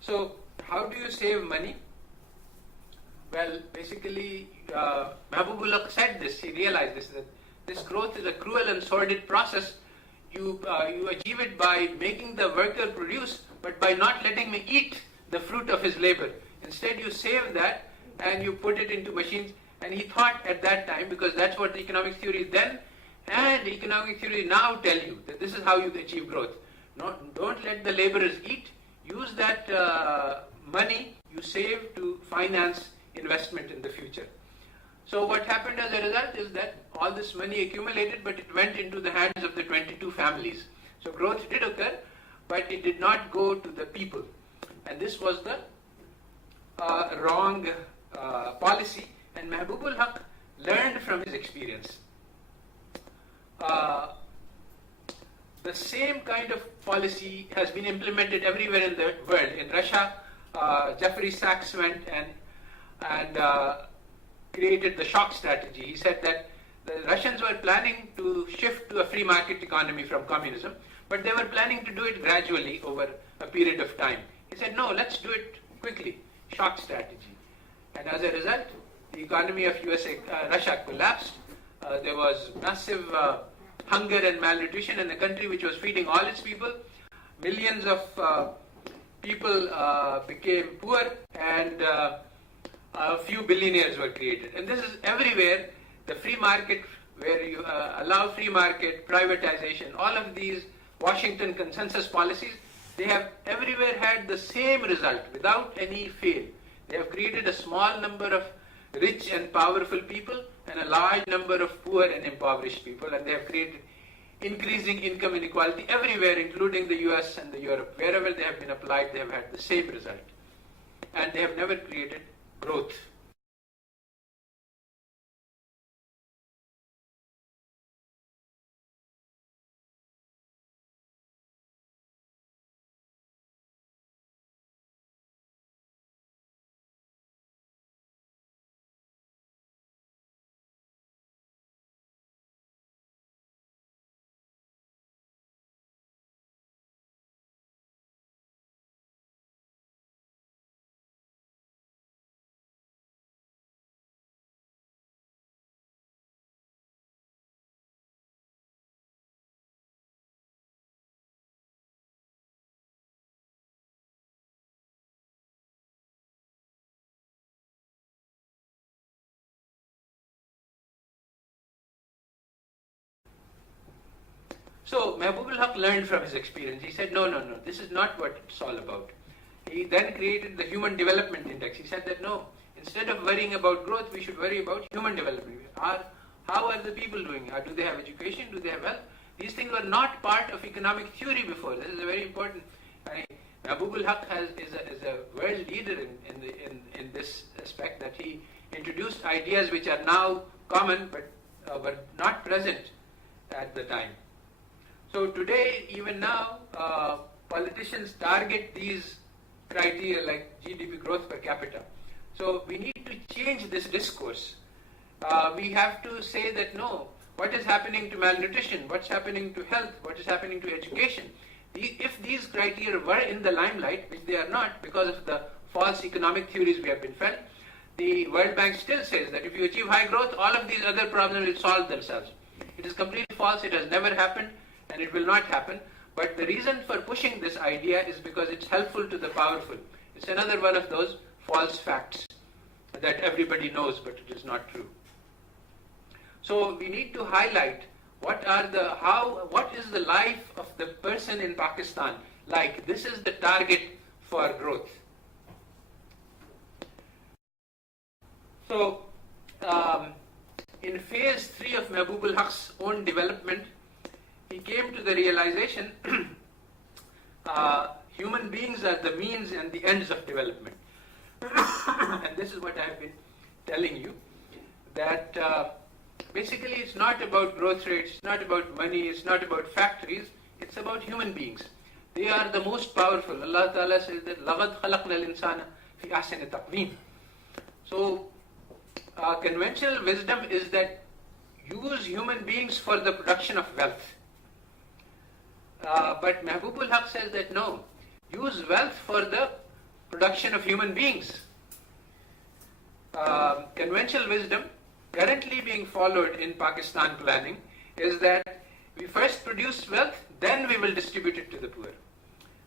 So how do you save money? Well, basically, Mahbubul Haq said this, he realized this, that this growth is a cruel and sordid process. You achieve it by making the worker produce, but by not letting him eat the fruit of his labor. Instead, you save that and you put it into machines. And he thought at that time, because that's what the economic theory then and economic theory now tell you, that this is how you achieve growth. Don't let the laborers eat. Use that money you save to finance investment in the future. So what happened as a result is that all this money accumulated, but it went into the hands of the 22 families. So growth did occur, but it did not go to the people. And this was the wrong policy. And Mahbubul Haq learned from his experience. The same kind of policy has been implemented everywhere in the world. In Russia, Jeffrey Sachs went and created the shock strategy. He said that the Russians were planning to shift to a free market economy from communism, but they were planning to do it gradually over a period of time. He said, no, let's do it quickly. Shock strategy. And as a result, the economy of Russia collapsed. There was massive hunger and malnutrition in a country which was feeding all its people. Millions of people became poor, and a few billionaires were created. And this is everywhere. The free market, where you allow free market, privatization, all of these Washington consensus policies, they have everywhere had the same result without any fail. They have created a small number of rich and powerful people and a large number of poor and impoverished people, and they have created increasing income inequality everywhere, including the US and the Europe. Wherever they have been applied, they have had the same result. And they have never created growth. So Mahbub al-Haq learned from his experience. He said, no, this is not what it's all about. He then created the Human Development Index. He said that no, instead of worrying about growth, we should worry about human development. How are the people doing? Do they have education? Do they have wealth? These things were not part of economic theory before. This is a very important. Mahbub al-Haq is a world leader in this aspect, that he introduced ideas which are now common but were not present at the time. So today, even now, politicians target these criteria like GDP growth per capita. So we need to change this discourse. We have to say that no, what is happening to malnutrition, what's happening to health, what is happening to education. If these criteria were in the limelight, which they are not because of the false economic theories we have been fed, the World Bank still says that if you achieve high growth, all of these other problems will solve themselves. It is completely false. It has never happened and it will not happen. But the reason for pushing this idea is because it's helpful to the powerful. It's another one of those false facts that everybody knows, but it is not true. So we need to highlight what is the life of the person in Pakistan like. This is the target for growth. So in phase 3 of Mahbub al-Haq's own development, he came to the realization human beings are the means and the ends of development. And this is what I have been telling you, that basically it's not about growth rates, it's not about money, it's not about factories, it's about human beings. They are the most powerful. Allah Ta'ala says that لَقَدْ خَلَقْنَا الْإِنسَانَ فِي أَحْسَنِ تَقْوِيمٍ. So conventional wisdom is that use human beings for the production of wealth. But Mahbub al-Haq says that no, use wealth for the production of human beings. Conventional wisdom currently being followed in Pakistan planning is that we first produce wealth, then we will distribute it to the poor.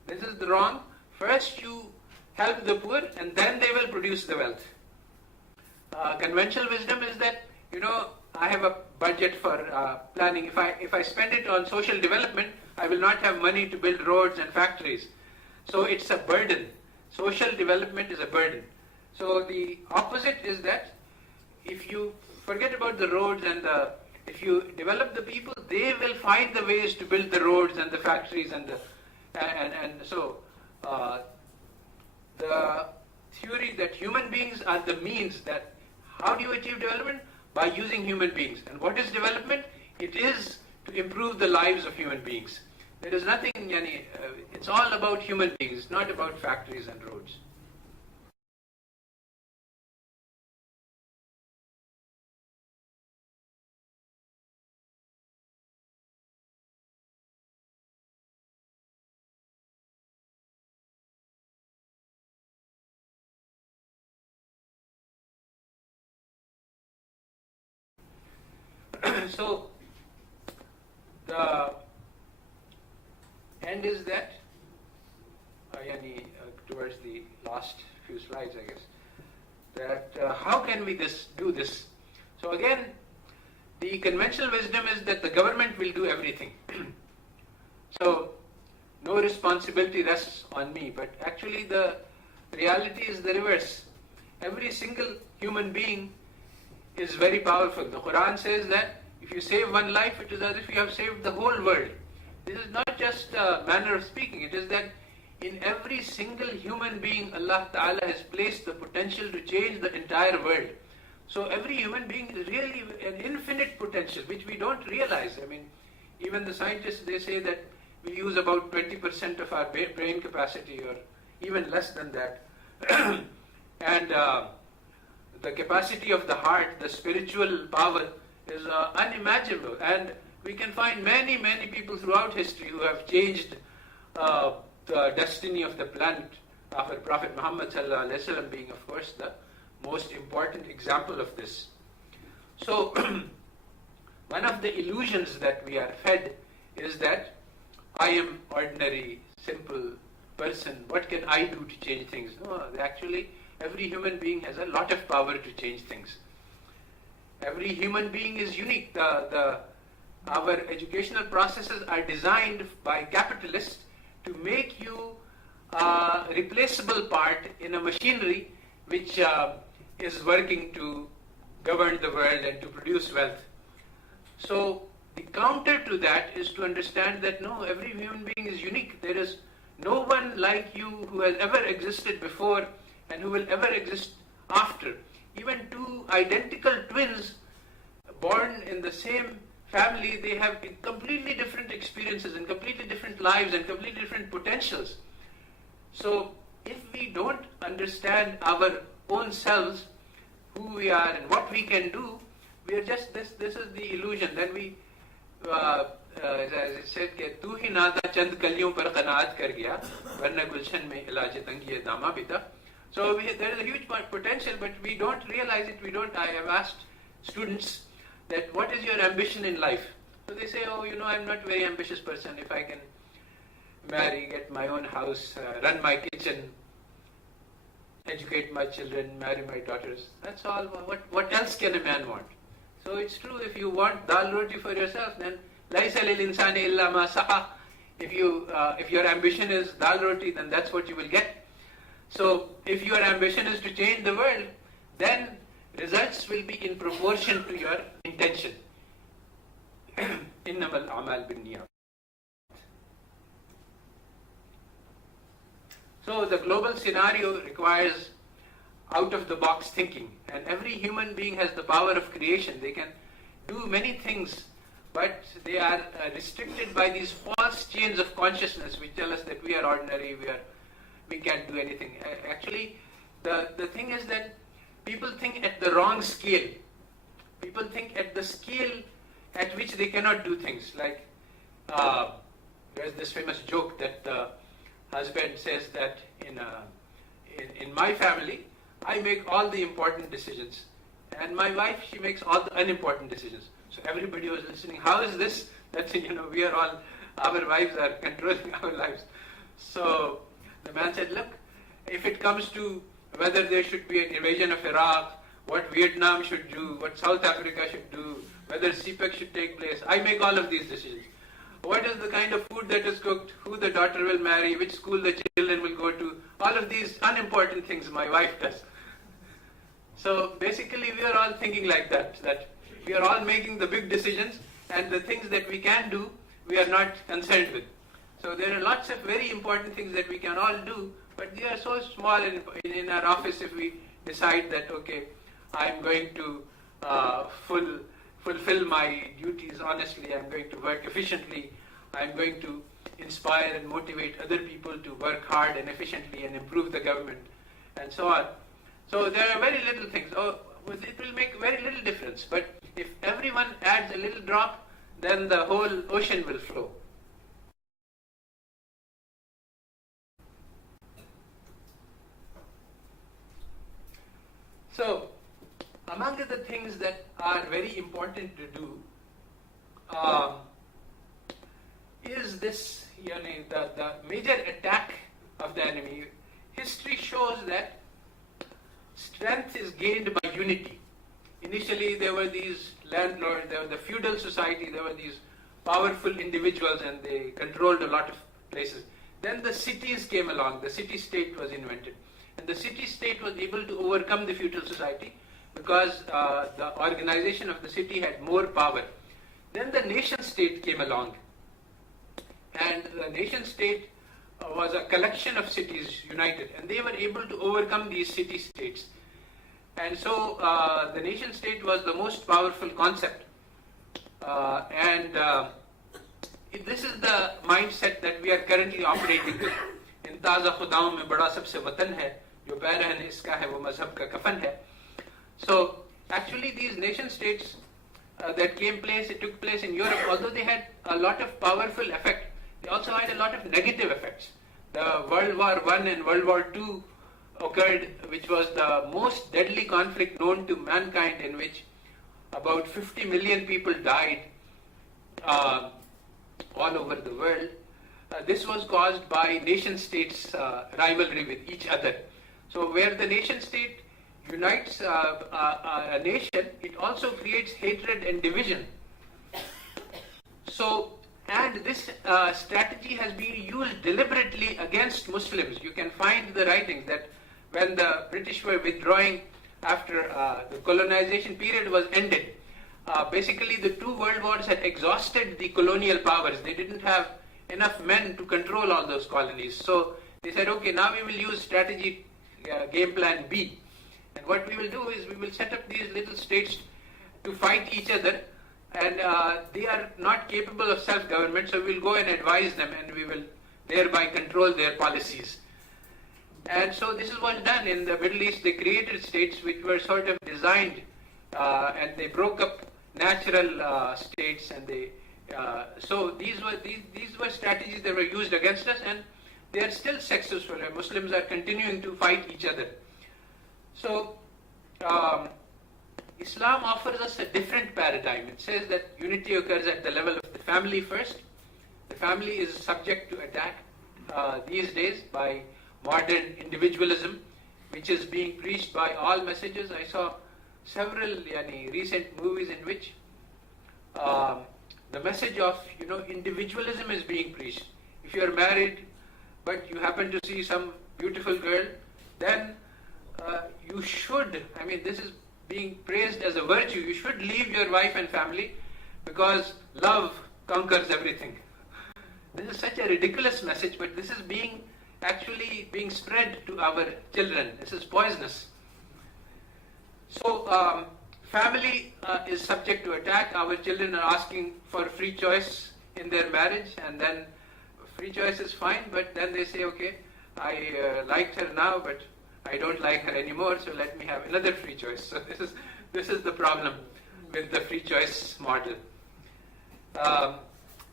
This is the wrong. First you help the poor and then they will produce the wealth. Conventional wisdom is that, I have a budget for planning. If I spend it on social development, I will not have money to build roads and factories. So it's a burden. Social development is a burden. So the opposite is that if you forget about the roads and if you develop the people, they will find the ways to build the roads and the factories and so the theory that human beings are the means, that how do you achieve development? By using human beings. And what is development? It is to improve the lives of human beings. There is nothing, it's all about human beings, it's not about factories and roads. So the end is that, towards the last few slides, I guess, that how can we do this? So again, the conventional wisdom is that the government will do everything. So no responsibility rests on me, but actually the reality is the reverse. Every single human being is very powerful. The Quran says that If you save one life, it is as if you have saved the whole world. This is not just a manner of speaking. It is that in every single human being, Allah Ta'ala has placed the potential to change the entire world. So every human being is really an infinite potential, which we don't realize. I mean, even the scientists, they say that we use about 20% of our brain capacity, or even less than that. And the capacity of the heart, the spiritual power, is unimaginable. And we can find many, many people throughout history who have changed the destiny of the planet, our Prophet Muhammad sallallahu alaihi wasallam being, of course, the most important example of this. So, one of the illusions that we are fed is that I am ordinary, simple person. What can I do to change things? No, actually, every human being has a lot of power to change things. Every human being is unique. Our educational processes are designed by capitalists to make you a replaceable part in a machinery which is working to govern the world and to produce wealth. So the counter to that is to understand that no, every human being is unique. There is no one like you who has ever existed before and who will ever exist after. Even two identical twins born in the same family, they have completely different experiences and completely different lives and completely different potentials. So if we don't understand our own selves, who we are and what we can do, we are just, this is the illusion. Then we, as I said, tu hi nada chand kaliyon par qanaat kar gaya, varna gulshan mein ilaj tangiye dama bita. So there is a huge potential, but we don't realize it. I have asked students that what is your ambition in life? So they say, oh, I'm not a very ambitious person. If I can marry, get my own house, run my kitchen, educate my children, marry my daughters, that's all. What else can a man want? So it's true, if you want dal roti for yourself, then laisa lil insani illa ma saha. If your ambition is dal roti, then that's what you will get. So if your ambition is to change the world, then results will be in proportion to your intention. Innamal a'mal binniyat. So the global scenario requires out-of-the-box thinking, and every human being has the power of creation. They can do many things, but they are restricted by these false chains of consciousness which tell us that we are ordinary, we can't do anything. Actually, the thing is that people think at the wrong scale. People think at the scale at which they cannot do things. Like, there's this famous joke that the husband says that in my family, I make all the important decisions, and my wife, she makes all the unimportant decisions. So everybody was listening. How is this? That we are all, our wives are controlling our lives. So the man said, look, if it comes to whether there should be an invasion of Iraq, what Vietnam should do, what South Africa should do, whether CPEC should take place, I make all of these decisions. What is the kind of food that is cooked, who the daughter will marry, which school the children will go to, all of these unimportant things my wife does. So basically we are all thinking like that we are all making the big decisions, and the things that we can do, we are not concerned with. So there are lots of very important things that we can all do, but they are so small in our office. If we decide that, okay, I'm going to fulfill my duties honestly, I'm going to work efficiently, I'm going to inspire and motivate other people to work hard and efficiently and improve the government, and so on. So there are very little things. It will make very little difference, but if everyone adds a little drop, then the whole ocean will flow. So, among the things that are very important to do is this, the major attack of the enemy. History shows that strength is gained by unity. Initially, there were these landlords, there was the feudal society, there were these powerful individuals, and they controlled a lot of places. Then the cities came along, the city-state was invented. And the city-state was able to overcome the feudal society because the organization of the city had more power. Then the nation state came along, and the nation state was a collection of cities united, and they were able to overcome these city-states. And so the nation state was the most powerful concept. This is the mindset that we are currently operating with. In ताज़ा खुदाओं में बड़ा सबसे वतन है, जो पैरहन इसका है वो मजहब का कफन है. So actually these nation states that took place in Europe, although they had a lot of powerful effect, they also had a lot of negative effects. The World War I and World War II occurred, which was the most deadly conflict known to mankind, in which about 50 million people died all over the world. This was caused by nation states' rivalry with each other. So where the nation state unites a nation, it also creates hatred and division. So, and this strategy has been used deliberately against Muslims. You can find the writings that when the British were withdrawing after the colonization period was ended, basically the two world wars had exhausted the colonial powers. They didn't have enough men to control all those colonies. So they said, okay, now we will use strategy game plan B. And what we will do is we will set up these little states to fight each other, and they are not capable of self-government, so we'll go and advise them, and we will thereby control their policies. And so this is what's done in the Middle East. They created states which were sort of designed, and they broke up natural states, and they so these were strategies that were used against us, and they are still successful. And Muslims are continuing to fight each other. So Islam offers us a different paradigm. It says that unity occurs at the level of the family first. The family is subject to attack these days by modern individualism, which is being preached by all messages. I saw several recent movies in which the message of individualism is being preached. If you are married but you happen to see some beautiful girl, then you should, this is being praised as a virtue, you should leave your wife and family because love conquers everything. This is such a ridiculous message, but this is actually being spread to our children. This is poisonous. So family is subject to attack. Our children are asking for free choice in their marriage, and then free choice is fine, but then they say, okay, I liked her now, but I don't like her anymore, so let me have another free choice. So this is the problem with the free choice model.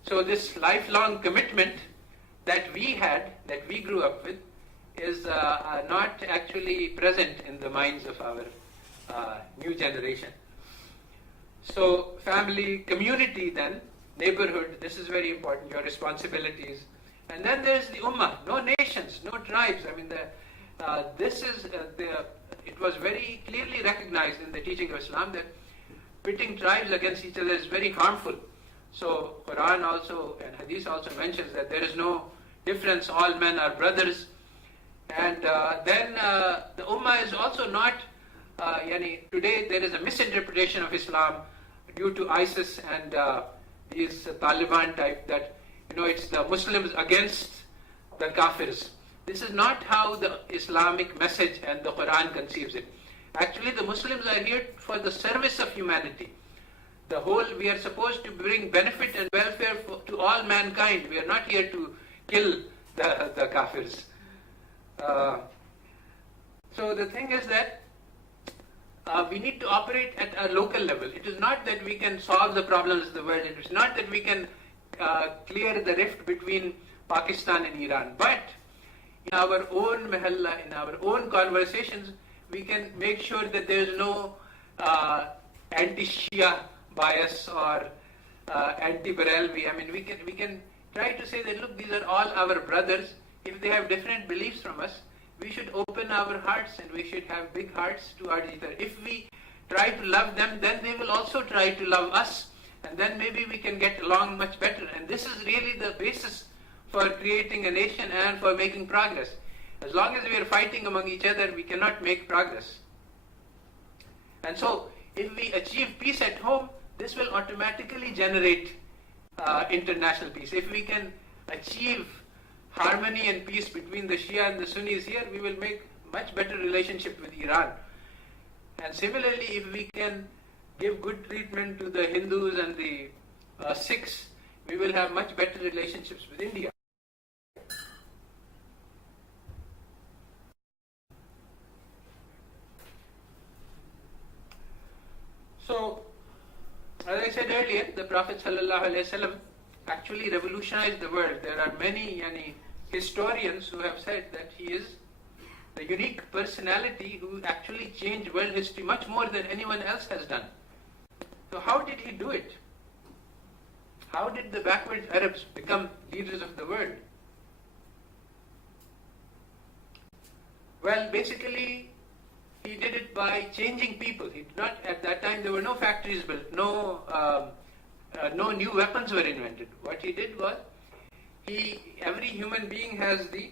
So this lifelong commitment that we grew up with, is not actually present in the minds of our new generation. So family, community then, neighborhood, this is very important, your responsibilities. And then there's the ummah, no nations, no tribes. It was very clearly recognized in the teaching of Islam that pitting tribes against each other is very harmful. So Quran also and Hadith also mentions that there is no difference, all men are brothers. And then the ummah is also not, today there is a misinterpretation of Islam due to ISIS and these Taliban type that, it's the Muslims against the Kafirs. This is not how the Islamic message and the Quran conceives it. Actually, the Muslims are here for the service of humanity. We are supposed to bring benefit and welfare to all mankind. We are not here to kill the Kafirs. So the thing is that we need to operate at a local level. It is not that we can solve the problems of the world. It is not that we can clear the rift between Pakistan and Iran. But in our own mahalla, in our own conversations, we can make sure that there is no anti-Shia bias or anti-Barelvi. We can try to say that, look, these are all our brothers. If they have different beliefs from us, we should open our hearts and we should have big hearts towards each other. If we try to love them, then they will also try to love us, and then maybe we can get along much better. And this is really the basis for creating a nation and for making progress. As long as we are fighting among each other, we cannot make progress. And so, if we achieve peace at home, this will automatically generate international peace. If we can achieve harmony and peace between the Shia and the Sunnis here, we will make much better relationship with Iran. And similarly, if we can give good treatment to the Hindus and the Sikhs, we will have much better relationships with India. So, as I said earlier, the Prophet ﷺ actually revolutionized the world. There are many historians who have said that he is the unique personality who actually changed world history much more than anyone else has done. So how did he do it? How did the backward Arabs become leaders of the world? Well, basically, he did it by changing people. He did not, at that time, there were no factories built, no new weapons were invented. What he did was, every human being has the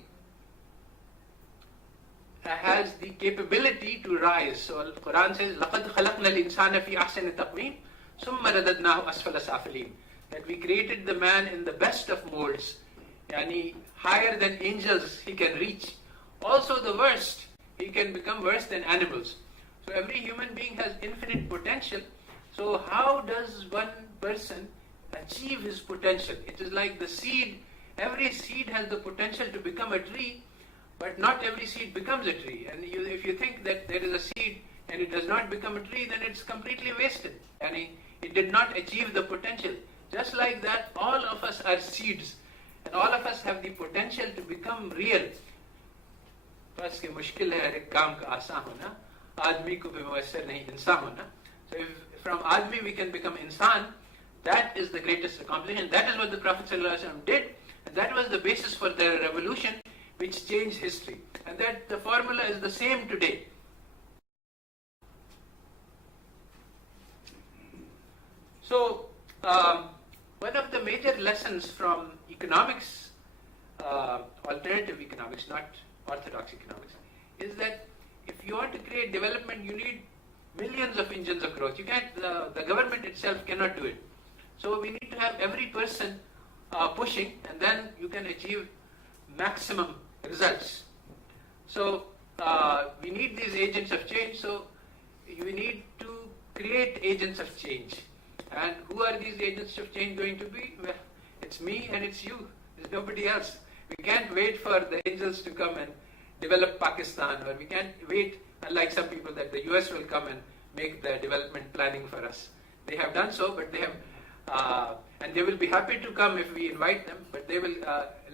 capability to rise. So Quran says, لَقَدْ خَلَقْنَا الْإِنسَانَ فِي أَحْسَنِ تَقْوِيمٍ ثُمَّ رَدَدْنَاهُ أَسْفَلَ سَافِلِينَ. That we created the man in the best of molds, higher than angels he can reach. Also the worst, he can become worse than animals. So every human being has infinite potential. So how does one person achieve his potential? It is like the seed. Every seed has the potential to become a tree, but not every seed becomes a tree. And if you think that there is a seed and it does not become a tree, then it's completely wasted. And it did not achieve the potential. Just like that, all of us are seeds, and all of us have the potential to become real. बस कि मुश्किल है हर एक काम का आसान होना, आदमी को भी मुयस्सर नहीं इंसान होना. So if from आदमी we can become insan, that is the greatest accomplishment. That is what the Prophet ﷺ did, and that was the basis for the revolution which changed history. And that the formula is the same today. So one of the major lessons from economics, alternative economics, not orthodox economics, is that if you want to create development, you need millions of engines of growth. You can't, the government itself cannot do it. So we need to have every person pushing, and then you can achieve maximum results. So we need these agents of change, so we need to create agents of change. And who are these agents of change going to be? Well, it's me and it's you. There's nobody else. We can't wait for the angels to come and develop Pakistan, or we can't wait, unlike some people, that the US will come and make the development planning for us. They have done so, but they have, and they will be happy to come if we invite them, but they will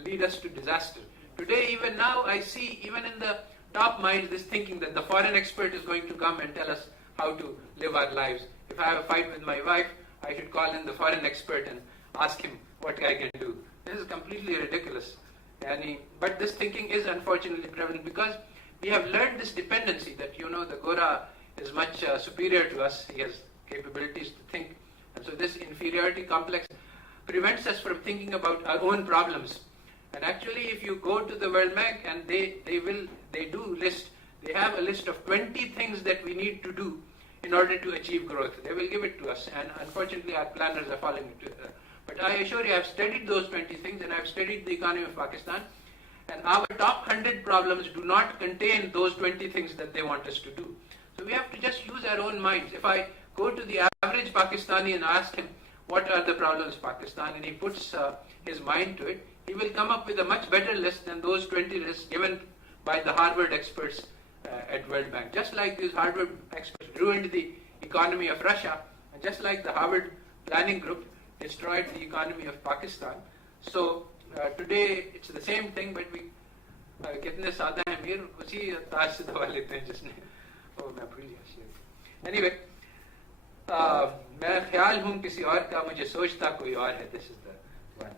lead us to disaster. Today, even now, I see, even in the top minds, this thinking that the foreign expert is going to come and tell us how to live our lives. If I have a fight with my wife, I should call in the foreign expert and ask him what I can do. This is completely ridiculous. But this thinking is unfortunately prevalent because we have learned this dependency that, the Gora is much superior to us. He has capabilities to think. And so this inferiority complex prevents us from thinking about our own problems. And actually, if you go to the World Bank, and they have a list of 20 things that we need to do in order to achieve growth. They will give it to us, and unfortunately our planners are following it. But I assure you, I've studied those 20 things, and I've studied the economy of Pakistan, and our top 100 problems do not contain those 20 things that they want us to do. So we have to just use our own minds. If I go to the average Pakistani and ask him, what are the problems of Pakistan, and he puts his mind to it, he will come up with a much better list than those 20 lists given by the Harvard experts at World Bank. Just like these Harvard experts ruined the economy of Russia, and just like the Harvard planning group destroyed the economy of Pakistan. So today it's the same thing, but we कितने सादा हैं मीर उसी ताज से दबा लेते हैं जिसने मैं भूल गया. Anyway, मैं ख्याल हूँ किसी और का, मुझे सोचता कोई और है. This is the one.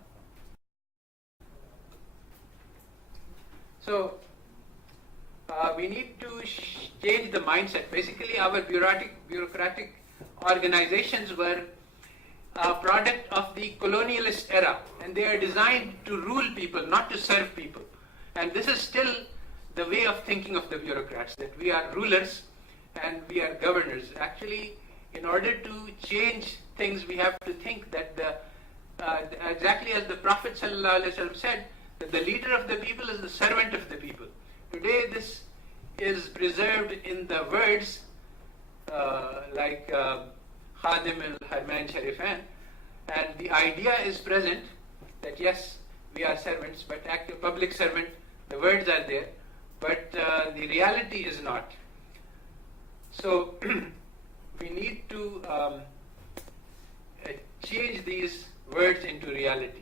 So we need to change the mindset. Basically, our bureaucratic organizations were a product of the colonialist era, and they are designed to rule people, not to serve people. And this is still the way of thinking of the bureaucrats, that we are rulers and we are governors. Actually, in order to change things, we have to think that exactly as the Prophet ﷺ said, that the leader of the people is the servant of the people. Today this is preserved in the words like Khadim al-Harmain Sharifain, and the idea is present that yes, we are servants, but active public servant, the words are there, but the reality is not. So we need to change these words into reality.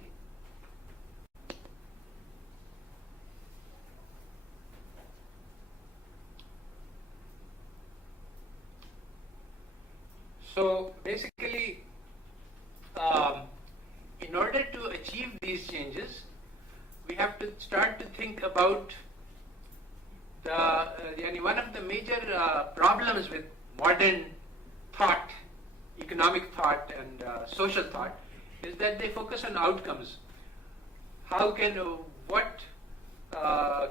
So basically, in order to achieve these changes, we have to start to think about one of the major problems with modern thought, economic thought and social thought, is that they focus on outcomes. What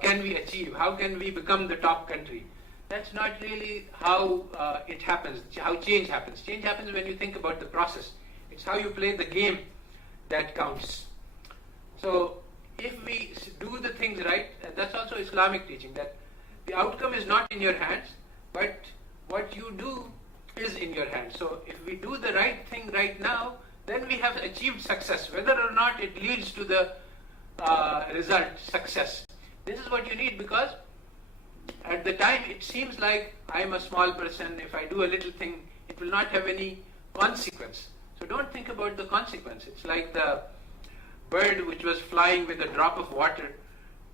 can we achieve? How can we become the top country? That's not really how it happens, how change happens. Change happens when you think about the process. It's how you play the game that counts. So if we do the things right, and that's also Islamic teaching, that the outcome is not in your hands, but what you do is in your hands. So if we do the right thing right now, then we have achieved success, whether or not it leads to the result, success. This is what you need, because at the time it seems like I am a small person, if I do a little thing, it will not have any consequence. So don't think about the consequence. It's like the bird which was flying with a drop of water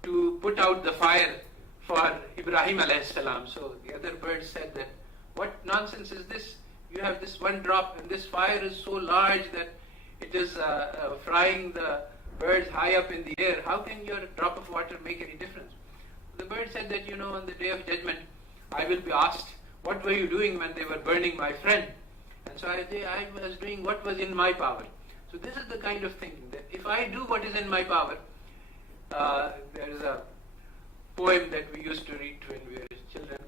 to put out the fire for Ibrahim alayhi salam. So the other bird said that, what nonsense is this? You have this one drop, and this fire is so large that it is frying the birds high up in the air. How can your drop of water make any difference? The bird said that, on the day of judgment, I will be asked, what were you doing when they were burning my friend? And so I was doing what was in my power. So this is the kind of thinking, that if I do what is in my power, there is a poem that we used to read when we were children,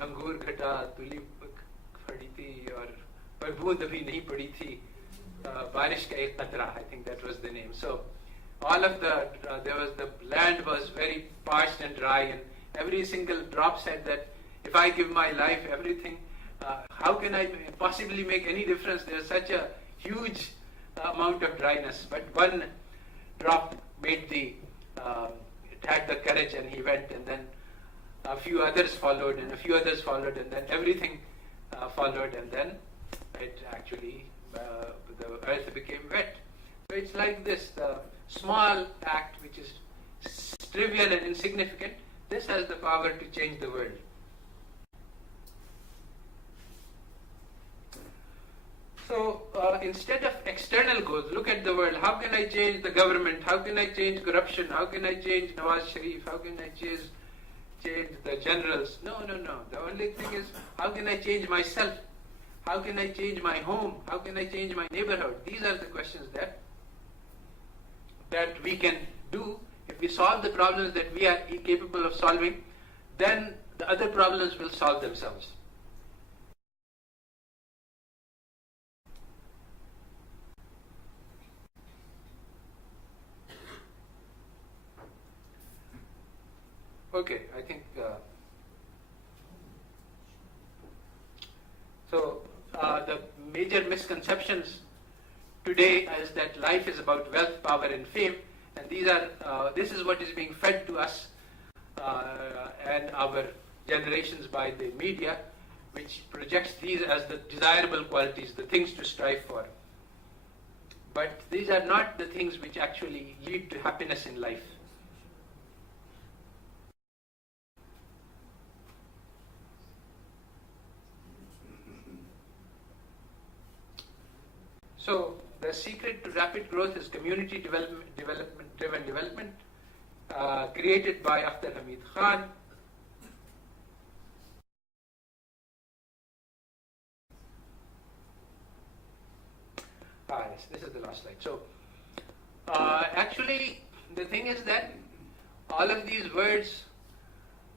Ghangur Ghata Tuli Phadi thi aur par boond abhi nahi padi thi, Barish ka ek qatra, I think that was the name. So all of the land was very parched and dry, and every single drop said that if I give my life, everything, how can I possibly make any difference? There's such a huge amount of dryness. But one drop had the courage, and he went, and then a few others followed, and a few others followed, and then everything followed, and then it actually, the earth became wet. So it's like this, the small act which is trivial and insignificant, this has the power to change the world. So instead of external goals, look at the world. How can I change the government? How can I change corruption? How can I change Nawaz Sharif? How can I change the generals? No. The only thing is, how can I change myself? How can I change my home? How can I change my neighborhood? These are the questions that we can do. If we solve the problems that we are capable of solving, then the other problems will solve themselves. Okay, I think the major misconceptions today is that life is about wealth, power, and fame, and this is what is being fed to us and our generations by the media, which projects these as the desirable qualities, the things to strive for. But these are not the things which actually lead to happiness in life. So the secret to rapid growth is community driven development, created by Akhtar Hamid Khan. Yes, this is the last slide. So actually the thing is that all of these words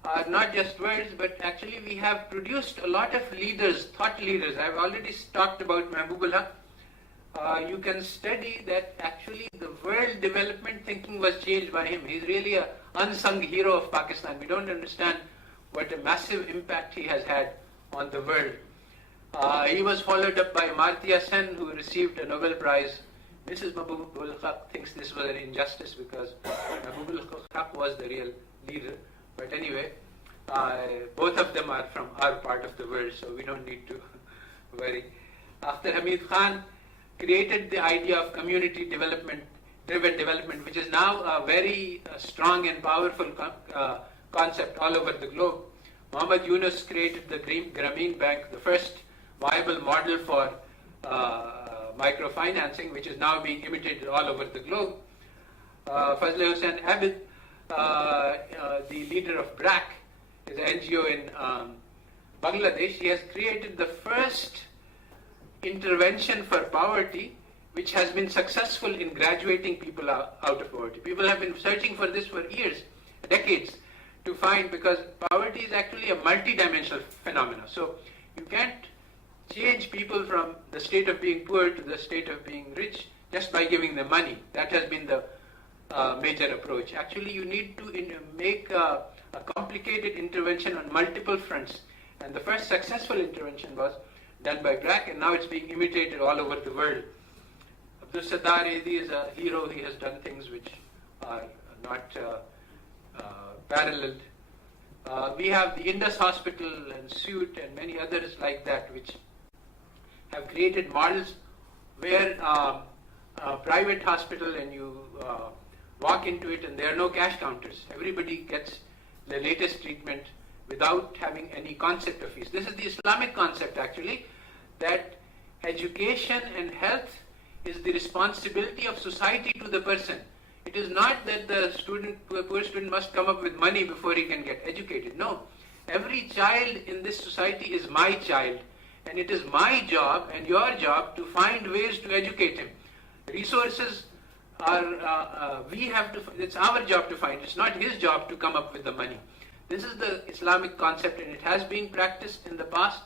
are not just words, but actually we have produced a lot of leaders, thought leaders. I've already talked about Mahbub al-Haq. You can study that actually the world development thinking was changed by him. He's really an unsung hero of Pakistan. We don't understand what a massive impact he has had on the world. He was followed up by Amartya Sen, who received a Nobel Prize. Mrs. Mahbub al-Haq thinks this was an injustice because Mahbub al-Haq was the real leader. But anyway, both of them are from our part of the world, so we don't need to worry. After Hamid Khan created the idea of community driven development, which is now a very strong and powerful concept all over the globe. Muhammad Yunus created the Grameen Bank, the first viable model for microfinancing, which is now being imitated all over the globe. Fazle Hussain Abid, the leader of BRAC, is an NGO in Bangladesh. He has created the first intervention for poverty, which has been successful in graduating people out of poverty. People have been searching for this for years, decades, to find, because poverty is actually a multi-dimensional phenomenon. So you can't change people from the state of being poor to the state of being rich just by giving them money. That has been the major approach. Actually, you need to make a complicated intervention on multiple fronts. And the first successful intervention was done by BRAC, and now it's being imitated all over the world. Abdul Sattar Edi is a hero. He has done things which are not paralleled. We have the Indus Hospital and SUIT and many others like that, which have created models where a private hospital and you walk into it and there are no cash counters. Everybody gets the latest treatment without having any concept of fees. This is the Islamic concept actually, that education and health is the responsibility of society to the person. It is not that the poor student must come up with money before he can get educated. No, every child in this society is my child, and it is my job and your job to find ways to educate him. Resources are, it's our job to find. It's not his job to come up with the money. This is the Islamic concept, and it has been practiced in the past.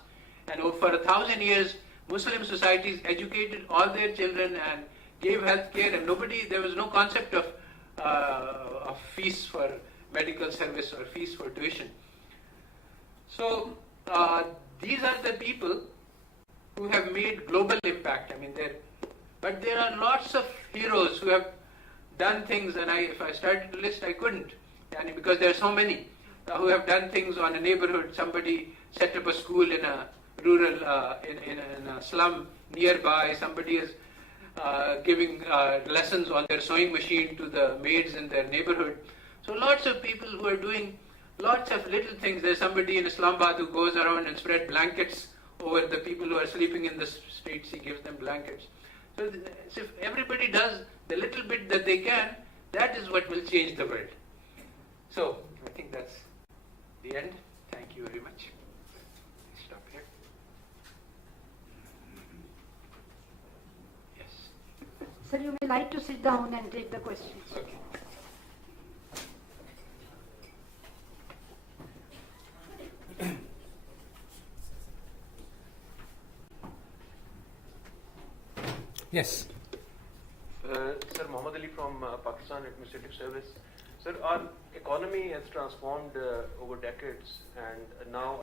And for 1,000 years, Muslim societies educated all their children and gave health care, and there was no concept of fees for medical service or fees for tuition. So these are the people who have made global impact. I mean, but there are lots of heroes who have done things, and if I started to list, I couldn't, because there are so many who have done things on a neighborhood. Somebody set up a school in a rural, in a slum nearby. Somebody is giving lessons on their sewing machine to the maids in their neighborhood. So lots of people who are doing lots of little things. There's somebody in Islamabad who goes around and spread blankets over the people who are sleeping in the streets. He gives them blankets. So if everybody does the little bit that they can, that is what will change the world. So I think that's the end. Thank you very much. Stop here. Yes. Sir, you may like to sit down and take the questions. Okay. Yes. Sir, Muhammad Ali from Pakistan Administrative Service. Sir, our economy has transformed over decades, and now